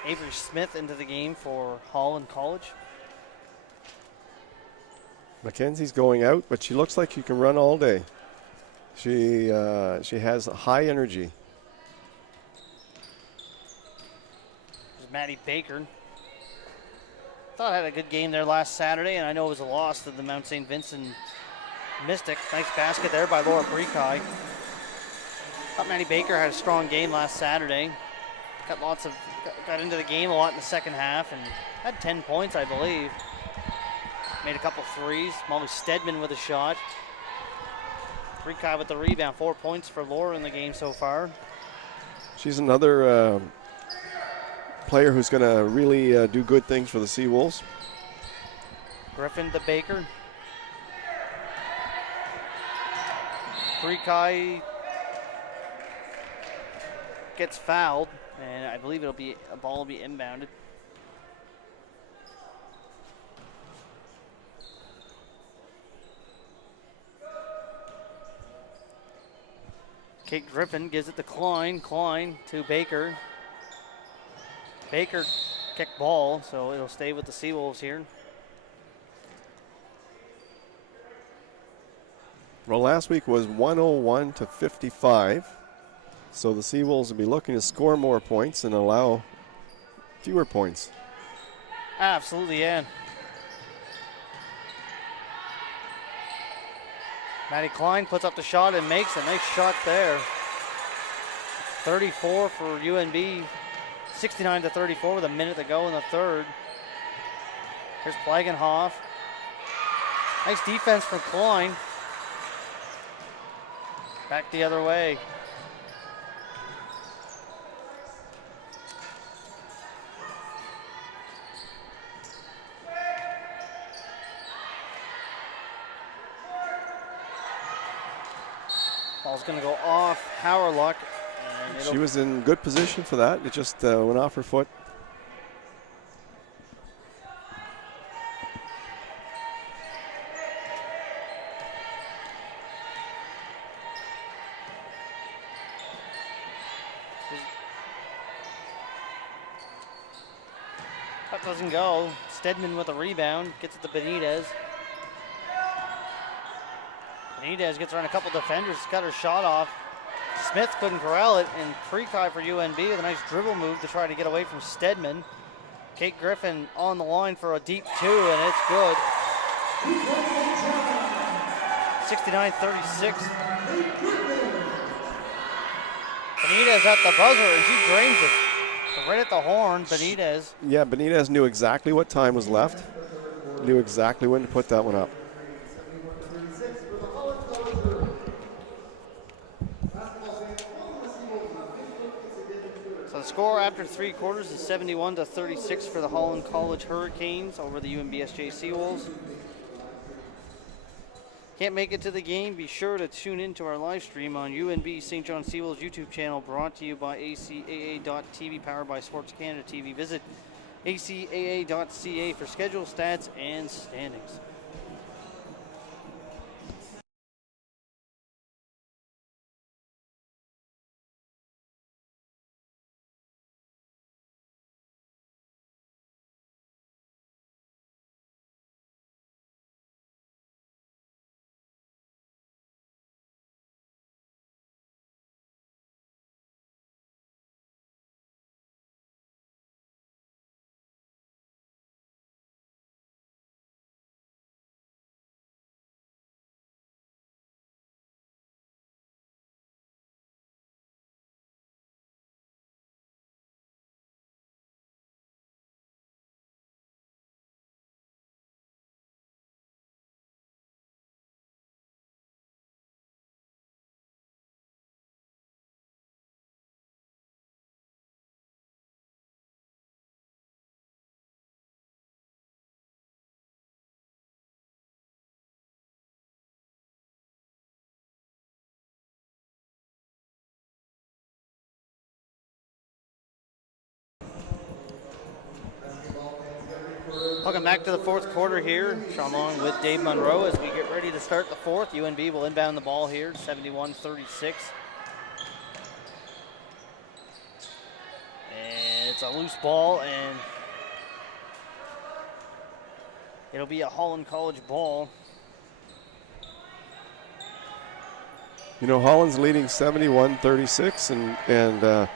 Avery Smith into the game for Holland College. Mackenzie's going out, but she looks like she can run all day. She has high energy. There's Maddie Baker. Thought I had a good game there last Saturday, and I know it was a loss to the Mount St. Vincent Mystic. Nice basket there by Laura Prekai. Thought Maddie Baker had a strong game last Saturday. Got into the game a lot in the second half and had 10 points, I believe. Made a couple threes. Molly Stedman with a shot. Prekai with the rebound. 4 points for Laura in the game so far. She's another player who's going to really do good things for the Seawolves. Griffin to Baker. Prekai gets fouled, and I believe a ball will be inbounded. Kate Griffin gives it to Klein. Klein to Baker. Baker kicked ball, so it'll stay with the Seawolves here. Well, last week was 101 to 55. So the Seawolves will be looking to score more points and allow fewer points. Absolutely, yeah. Maddie Klein puts up the shot and makes a nice shot there. 34 for UNB. 69 to 34 with a minute to go in the third. Here's Flagenhoff. Nice defense from Klein. Back the other way. Ball's going to go off Hauerluck. She was in good position for that. It just went off her foot. That doesn't go. Stedman with a rebound. Gets it to Benitez. Benitez gets around a couple defenders. Got her shot off. Smith couldn't corral it, and Prekai for UNB with a nice dribble move to try to get away from Stedman. Kate Griffin on the line for a deep two, and it's good. 69-36. Benitez at the buzzer, and she drains it. So right at the horn, Benitez. Yeah, Benitez knew exactly what time was left. Knew exactly when to put that one up. So the score after three quarters is 71 to 36 for the Holland College Hurricanes over the UNBSJ Seawolves. Can't make it to the game? Be sure to tune into our live stream on UNB St. John Seawolves YouTube channel, brought to you by ACAA.TV, powered by Sports Canada TV. Visit ACAA.ca for schedule, stats, and standings. Welcome back to the fourth quarter here. Sean Long with Dave Monroe as we get ready to start the fourth. UNB will inbound the ball here, 71-36. And it's a loose ball, and it'll be a Holland College ball. You know, Holland's leading 71-36, and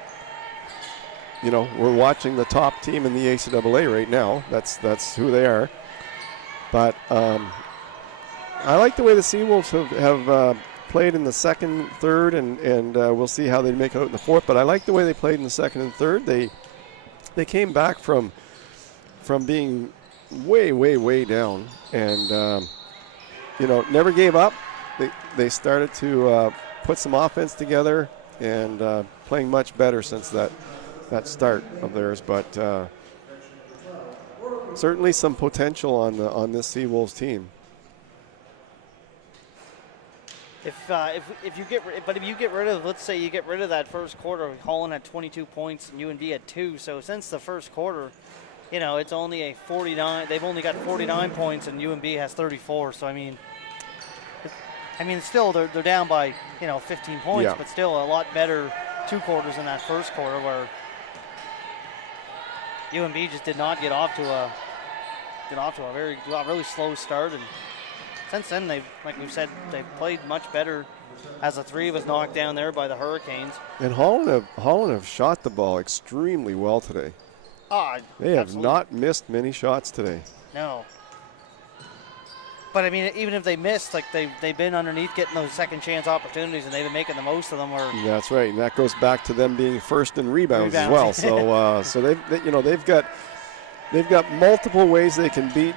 you know, we're watching the top team in the ACAA right now. That's who they are. But I like the way the Seawolves have played in the second, third, and we'll see how they make it out in the fourth. But I like the way they played in the second and third. They came back from being way down, and you know, never gave up. They started to put some offense together and playing much better since that start of theirs, but certainly some potential on this Seawolves team. If you get rid of, let's say you get rid of that first quarter, Holland had 22 points and UNB had 2. So since the first quarter, you know, it's only a 49. They've only got 49 points and UNB has 34. So I mean, still they're down by 15 points, yeah. But still a lot better 2 quarters in that first quarter where UNB just did not get off to a really slow start, and since then like we've said, they've played much better as the 3 was knocked down there by the Hurricanes. And Holland have shot the ball extremely well today. They have not missed many shots today. No. But I mean, even if they missed, like they've been underneath getting those second chance opportunities, and they've been making the most of them. That's right, and that goes back to them being first in rebounds as well. So they've got multiple ways they can beat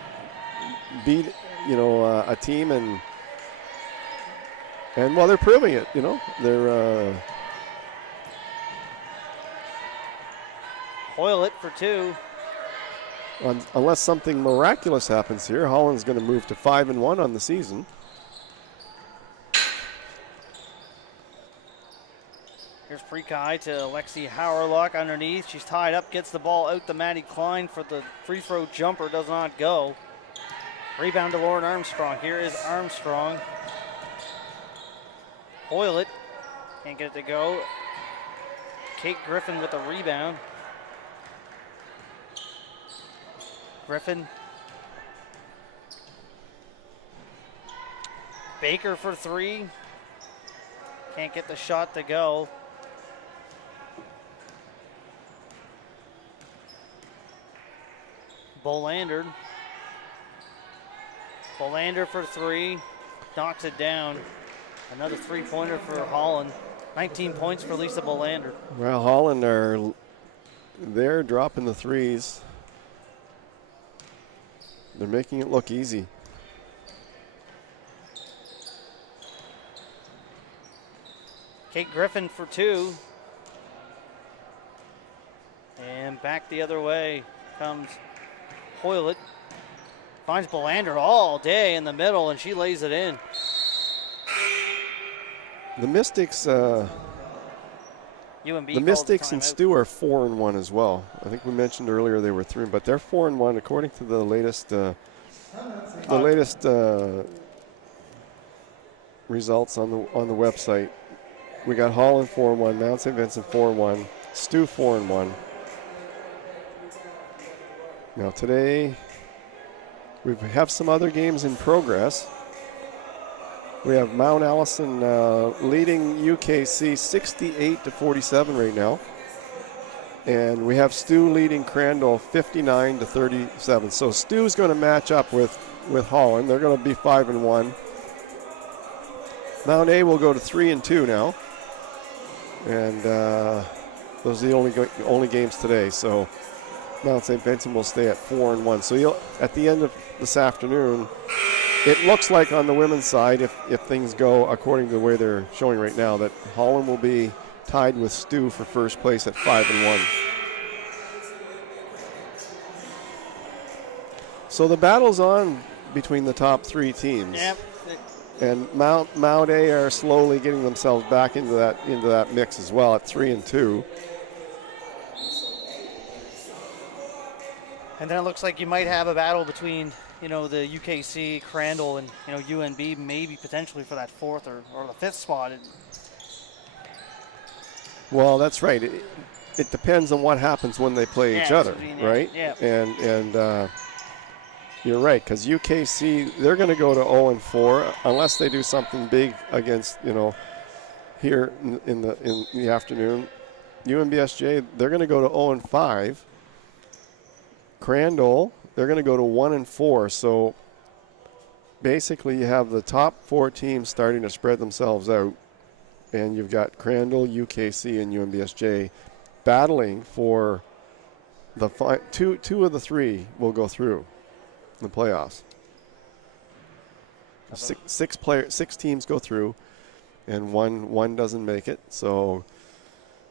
a team, and well, they're proving it. You know, they're Hoyle it for 2. Unless something miraculous happens here, Holland's going to move to 5-1 on the season. Here's Prekai to Lexi Howerlock underneath. She's tied up, gets the ball out to Maddie Klein for the free throw jumper, does not go. Rebound to Lauren Armstrong. Here is Armstrong. Hoyle it, can't get it to go. Kate Griffin with the rebound. Griffin. Baker for 3. Can't get the shot to go. Bolander. Bolander for 3. Knocks it down. Another 3-pointer for Holland. 19 points for Lisa Bolander. Well, Holland they're dropping the threes. They're making it look easy. Kate Griffin for 2. And back the other way comes Hoylett. Finds Bolander all day in the middle, and she lays it in. The Mystics, UNB the Mystics and Stu are 4-1 as well. I think we mentioned earlier they were 3, but they're 4-1 according to the latest results on the website. We got Holland 4-1, Mount St. Vincent 4-1, Stu 4-1. Now today we have some other games in progress. We have Mount Allison leading UKC 68-47 right now. And we have Stu leading Crandall 59-37. So Stu's going to match up with Holland. They're going to be 5-1. Mount A will go to 3-2 now. And those are the only games today. So Mount St. Vincent will stay at 4-1. So at the end of this afternoon, it looks like on the women's side, if things go according to the way they're showing right now, that Holland will be tied with Stu for first place at 5-1. So the battle's on between the top 3 teams. Yep. And Mount A are slowly getting themselves back into that mix as well at 3-2. And then it looks like you might have a battle between, the UKC, Crandall, and, UNB, maybe potentially for that 4th or the 5th spot. Well, that's right. It depends on what happens when they play each other, right? Yeah. And you're right, because UKC, they're going to go to 0-4 unless they do something big against, here in the afternoon. UNBSJ, they're going to go to 0-5. Crandall, they're going to go to 1-4. So basically, you have the top 4 teams starting to spread themselves out, and you've got Crandall, UKC, and UNBSJ battling for the two of the 3 will go through the playoffs. Six teams go through, and one doesn't make it. So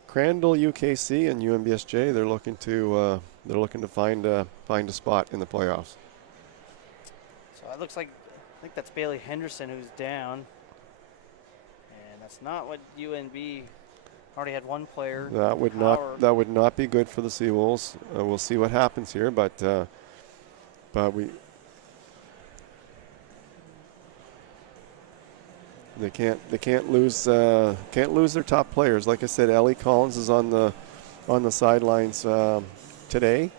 Crandall, UKC, and UNBSJ, they're looking to find a spot in the playoffs. So it looks like, I think that's Bailey Henderson who's down, and that's not what UNB already had one player. That would not be good for the Seawolves. We'll see what happens here, but they can't lose their top players. Like I said, Ellie Collins is on the sidelines today.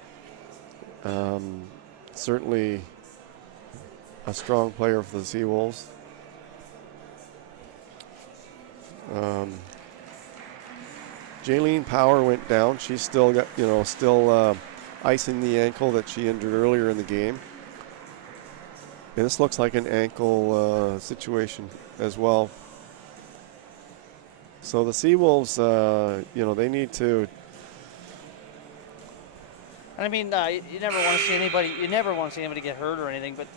Certainly a strong player for the Seawolves. Jaylene Power went down. She's still got icing the ankle that she injured earlier in the game. And this looks like an ankle situation as well. So the Seawolves, they need to. I mean, you never want to see anybody. You never want to see anybody get hurt or anything, but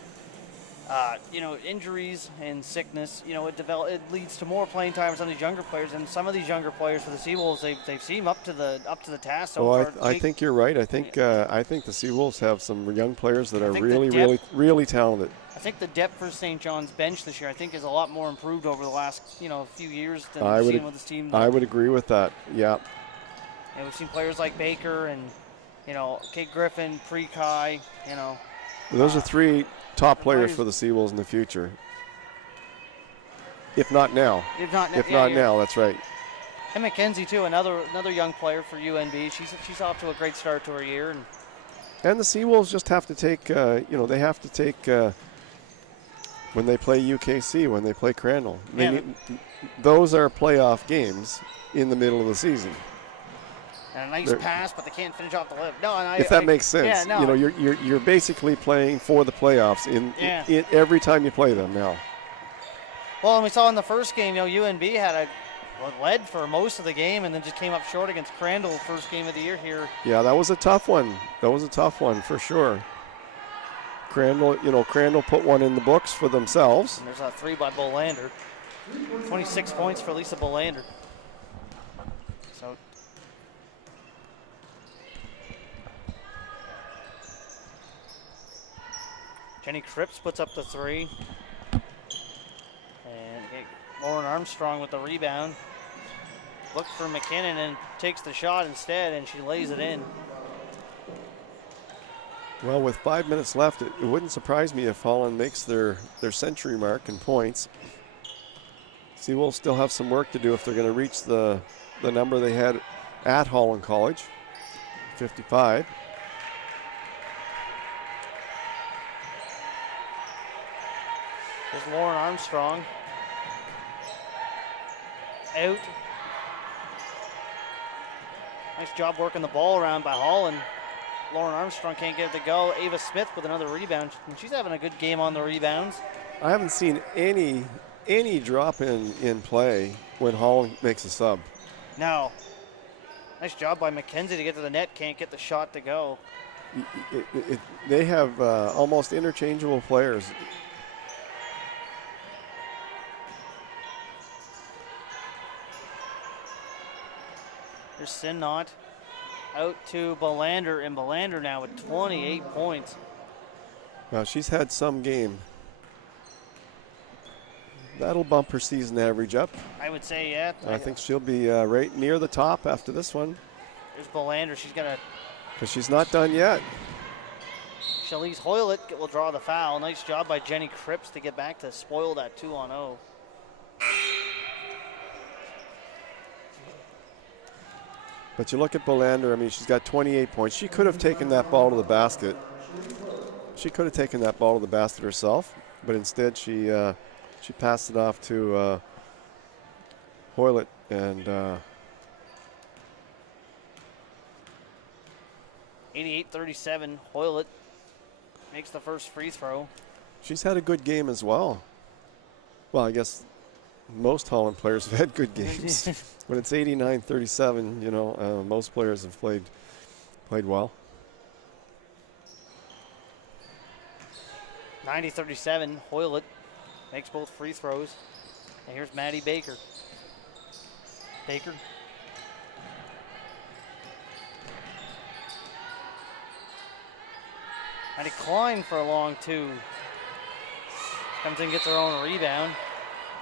injuries and sickness. It leads to more playing time for some of these younger players, and some of these younger players for the Seawolves, they seem up to the task. So I think you're right. I think the Seawolves have some young players that are really talented. I think the depth for St. John's bench this year, I think, is a lot more improved over the last few years than we've seen with this team. I would agree with that. Yeah. And we've seen players like Baker and Kate Griffin, Pre-Kai. Those are 3 top players for the Seawolves in the future. If not now. If not now, that's right. And Mackenzie too, another young player for UNB. She's off to a great start to her year. And the Seawolves just have to take, they have to take when they play UKC, when they play Crandall. Those are playoff games in the middle of the season. And a nice pass, but they can't finish off the lip. No, if that makes sense. Yeah, no. You're basically playing for the playoffs in every time you play them now. Well, and we saw in the first game, UNB had led for most of the game and then just came up short against Crandall first game of the year here. Yeah, that was a tough one. For sure. Crandall put one in the books for themselves. And there's a 3 by Bolander. 26 points for Lisa Bolander. So Jenny Cripps puts up the 3. And Lauren Armstrong with the rebound. Looked for McKinnon and takes the shot instead, and she lays it in. Well, with 5 minutes left, it wouldn't surprise me if Holland makes their century mark in points. Seawolves still have some work to do if they're going to reach the number they had at Holland College, 55. There's Lauren Armstrong. Out. Nice job working the ball around by Holland. Lauren Armstrong can't get it to go. Ava Smith with another rebound. And she's having a good game on the rebounds. I haven't seen any drop in play when Holland makes a sub. No. Nice job by McKenzie to get to the net. Can't get the shot to go. They have almost interchangeable players. There's Sinnott out to Bolander, and Bolander now with 28 points. Well, she's had some game. That'll bump her season average up. I would say, yeah. I think she'll be right near the top after this one. There's Bolander. She's got a... Because she's not done yet. Shalise Hoylett will draw the foul. Nice job by Jenny Cripps to get back to spoil that 2-on-0. But you look at Bolander, I mean, she's got 28 points. She could have taken that ball to the basket. She could have taken that ball to the basket herself, but instead she passed it off to Hoylett, and 88-37, Hoylett makes the first free throw. she's had a good game as well. Well, I guess most Holland players have had good games. When it's 89-37, you know, most players have played well. 90-37, Hoylett makes both free throws. And here's Maddie Baker. Baker. Maddie Klein for a long two. Comes in, gets her own rebound.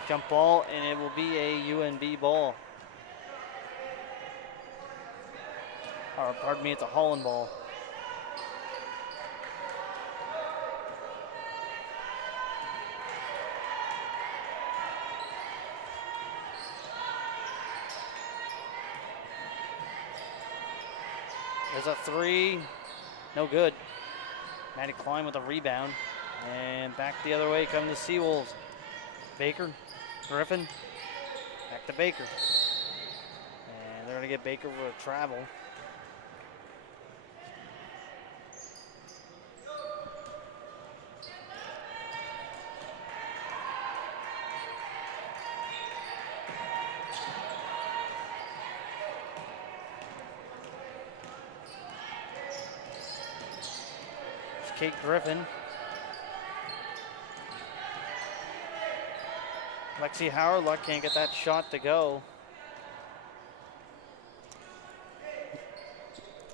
Jump ball, and it will be a UNB ball. Or, pardon me, it's a Holland ball. There's a three, no good. Maddie Klein with a rebound. And back the other way come the Seawolves. Baker, Griffin, back to Baker. And they're gonna get Baker for a travel. Kate Griffin. Lexi Howard can't get that shot to go.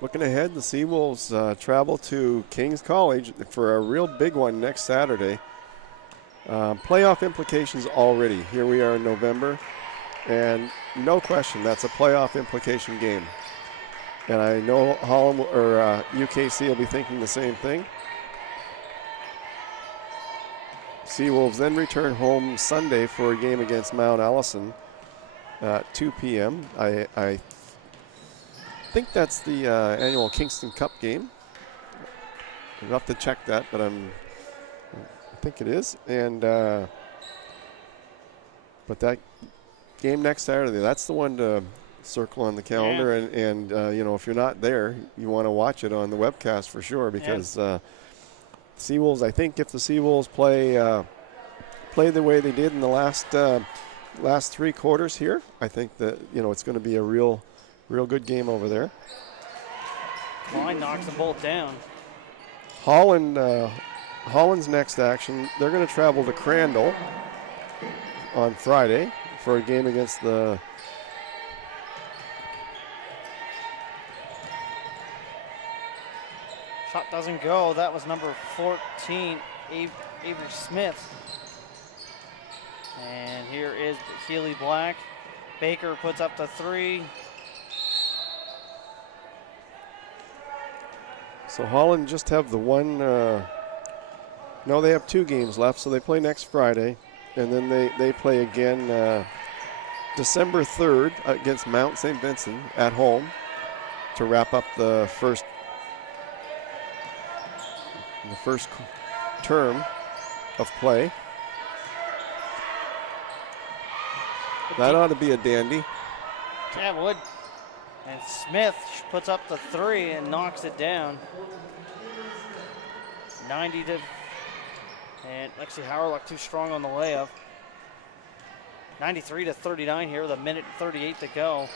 Looking ahead, the Seawolves travel to King's College for a real big one next Saturday. Playoff implications already. Here we are in November, and no question, that's a playoff implication game. And I know Holland or UKC will be thinking the same thing. Seawolves then return home Sunday for a game against Mount Allison at 2 p.m. I think that's the annual Kingston Cup game. I'll have to check that, but I think it is. And but that game next Saturday, that's the one to circle on the calendar. Yeah. And you know, if you're not there, you want to watch it on the webcast for sure, because Seawolves, I think if the Seawolves play the way they did in the last three quarters here, I think that, you know, it's going to be a real good game over there. Klein knocks them both down. Holland's next action, they're going to travel to Crandall on Friday for a game against the shot doesn't go. That was number 14, Avery Smith. And here is Healy Black. Baker puts up the three. So Holland just have the one, no, they have two games left, so they play next Friday, and then they play again December 3rd against Mount St. Vincent at home to wrap up the first term of play. That ought to be a dandy. Yeah, it would. And Smith puts up the three and knocks it down. 90 to, and Lexi Howerluck too strong on the layup. 93-39 here with a minute and 38 to go.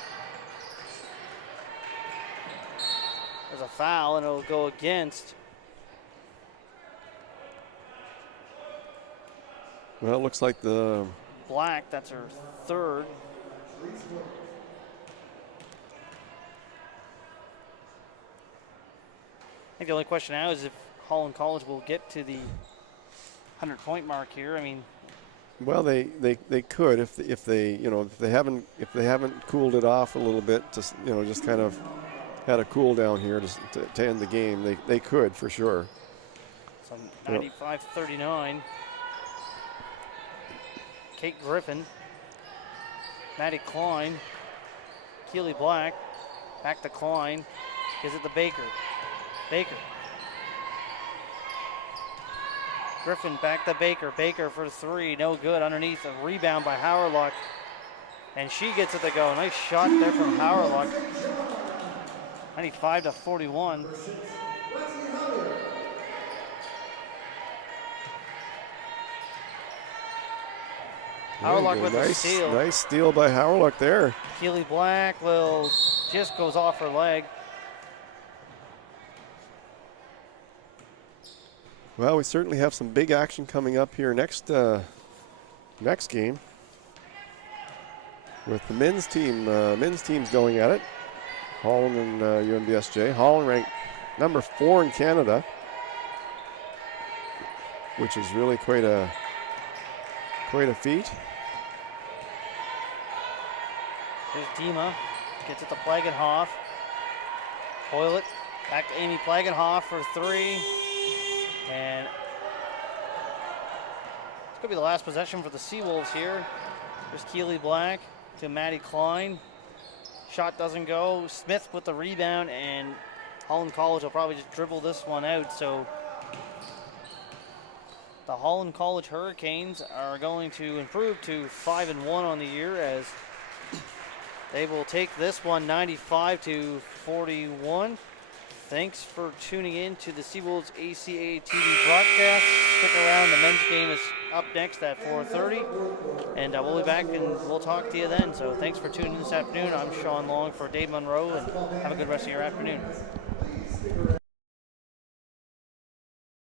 There's a foul and it'll go against. Well, it looks like the Black, that's her third. I think the only question now is if Holland College will get to the 100-point mark here. I mean, well, they could if they haven't cooled it off a little bit, just kind of had a cool down here to end the game. They could for sure. So 95-39. Kate Griffin, Maddie Klein, Keely Black, back to Klein, gives it to Baker. Baker. Griffin back to Baker. Baker for 3, no good. Underneath, a rebound by Howerluck. And she gets it to go. Nice shot there from Howerluck. 95-41. Howerluck with a steal. Nice steal by Howerluck there. Keely Black just goes off her leg. Well, we certainly have some big action coming up here next game with the men's teams going at it. Holland and UNBSJ. Holland ranked number 4 in Canada, which is really quite a feat. Here's Dima, gets it to Plagenhoff. Hoylett, back to Amy Plagenhoff for 3. And it's going to be the last possession for the Seawolves here. There's Keely Black to Maddie Klein. Shot doesn't go. Smith with the rebound, and Holland College will probably just dribble this one out. So the Holland College Hurricanes are going to improve to 5-1 on the year as they will take this one 95-41. Thanks for tuning in to the Seawolves ACAA TV broadcast. Stick around, the men's game is up next at 4:30. And we'll be back and we'll talk to you then. So thanks for tuning in this afternoon. I'm Sean Long for Dave Monroe, and have a good rest of your afternoon.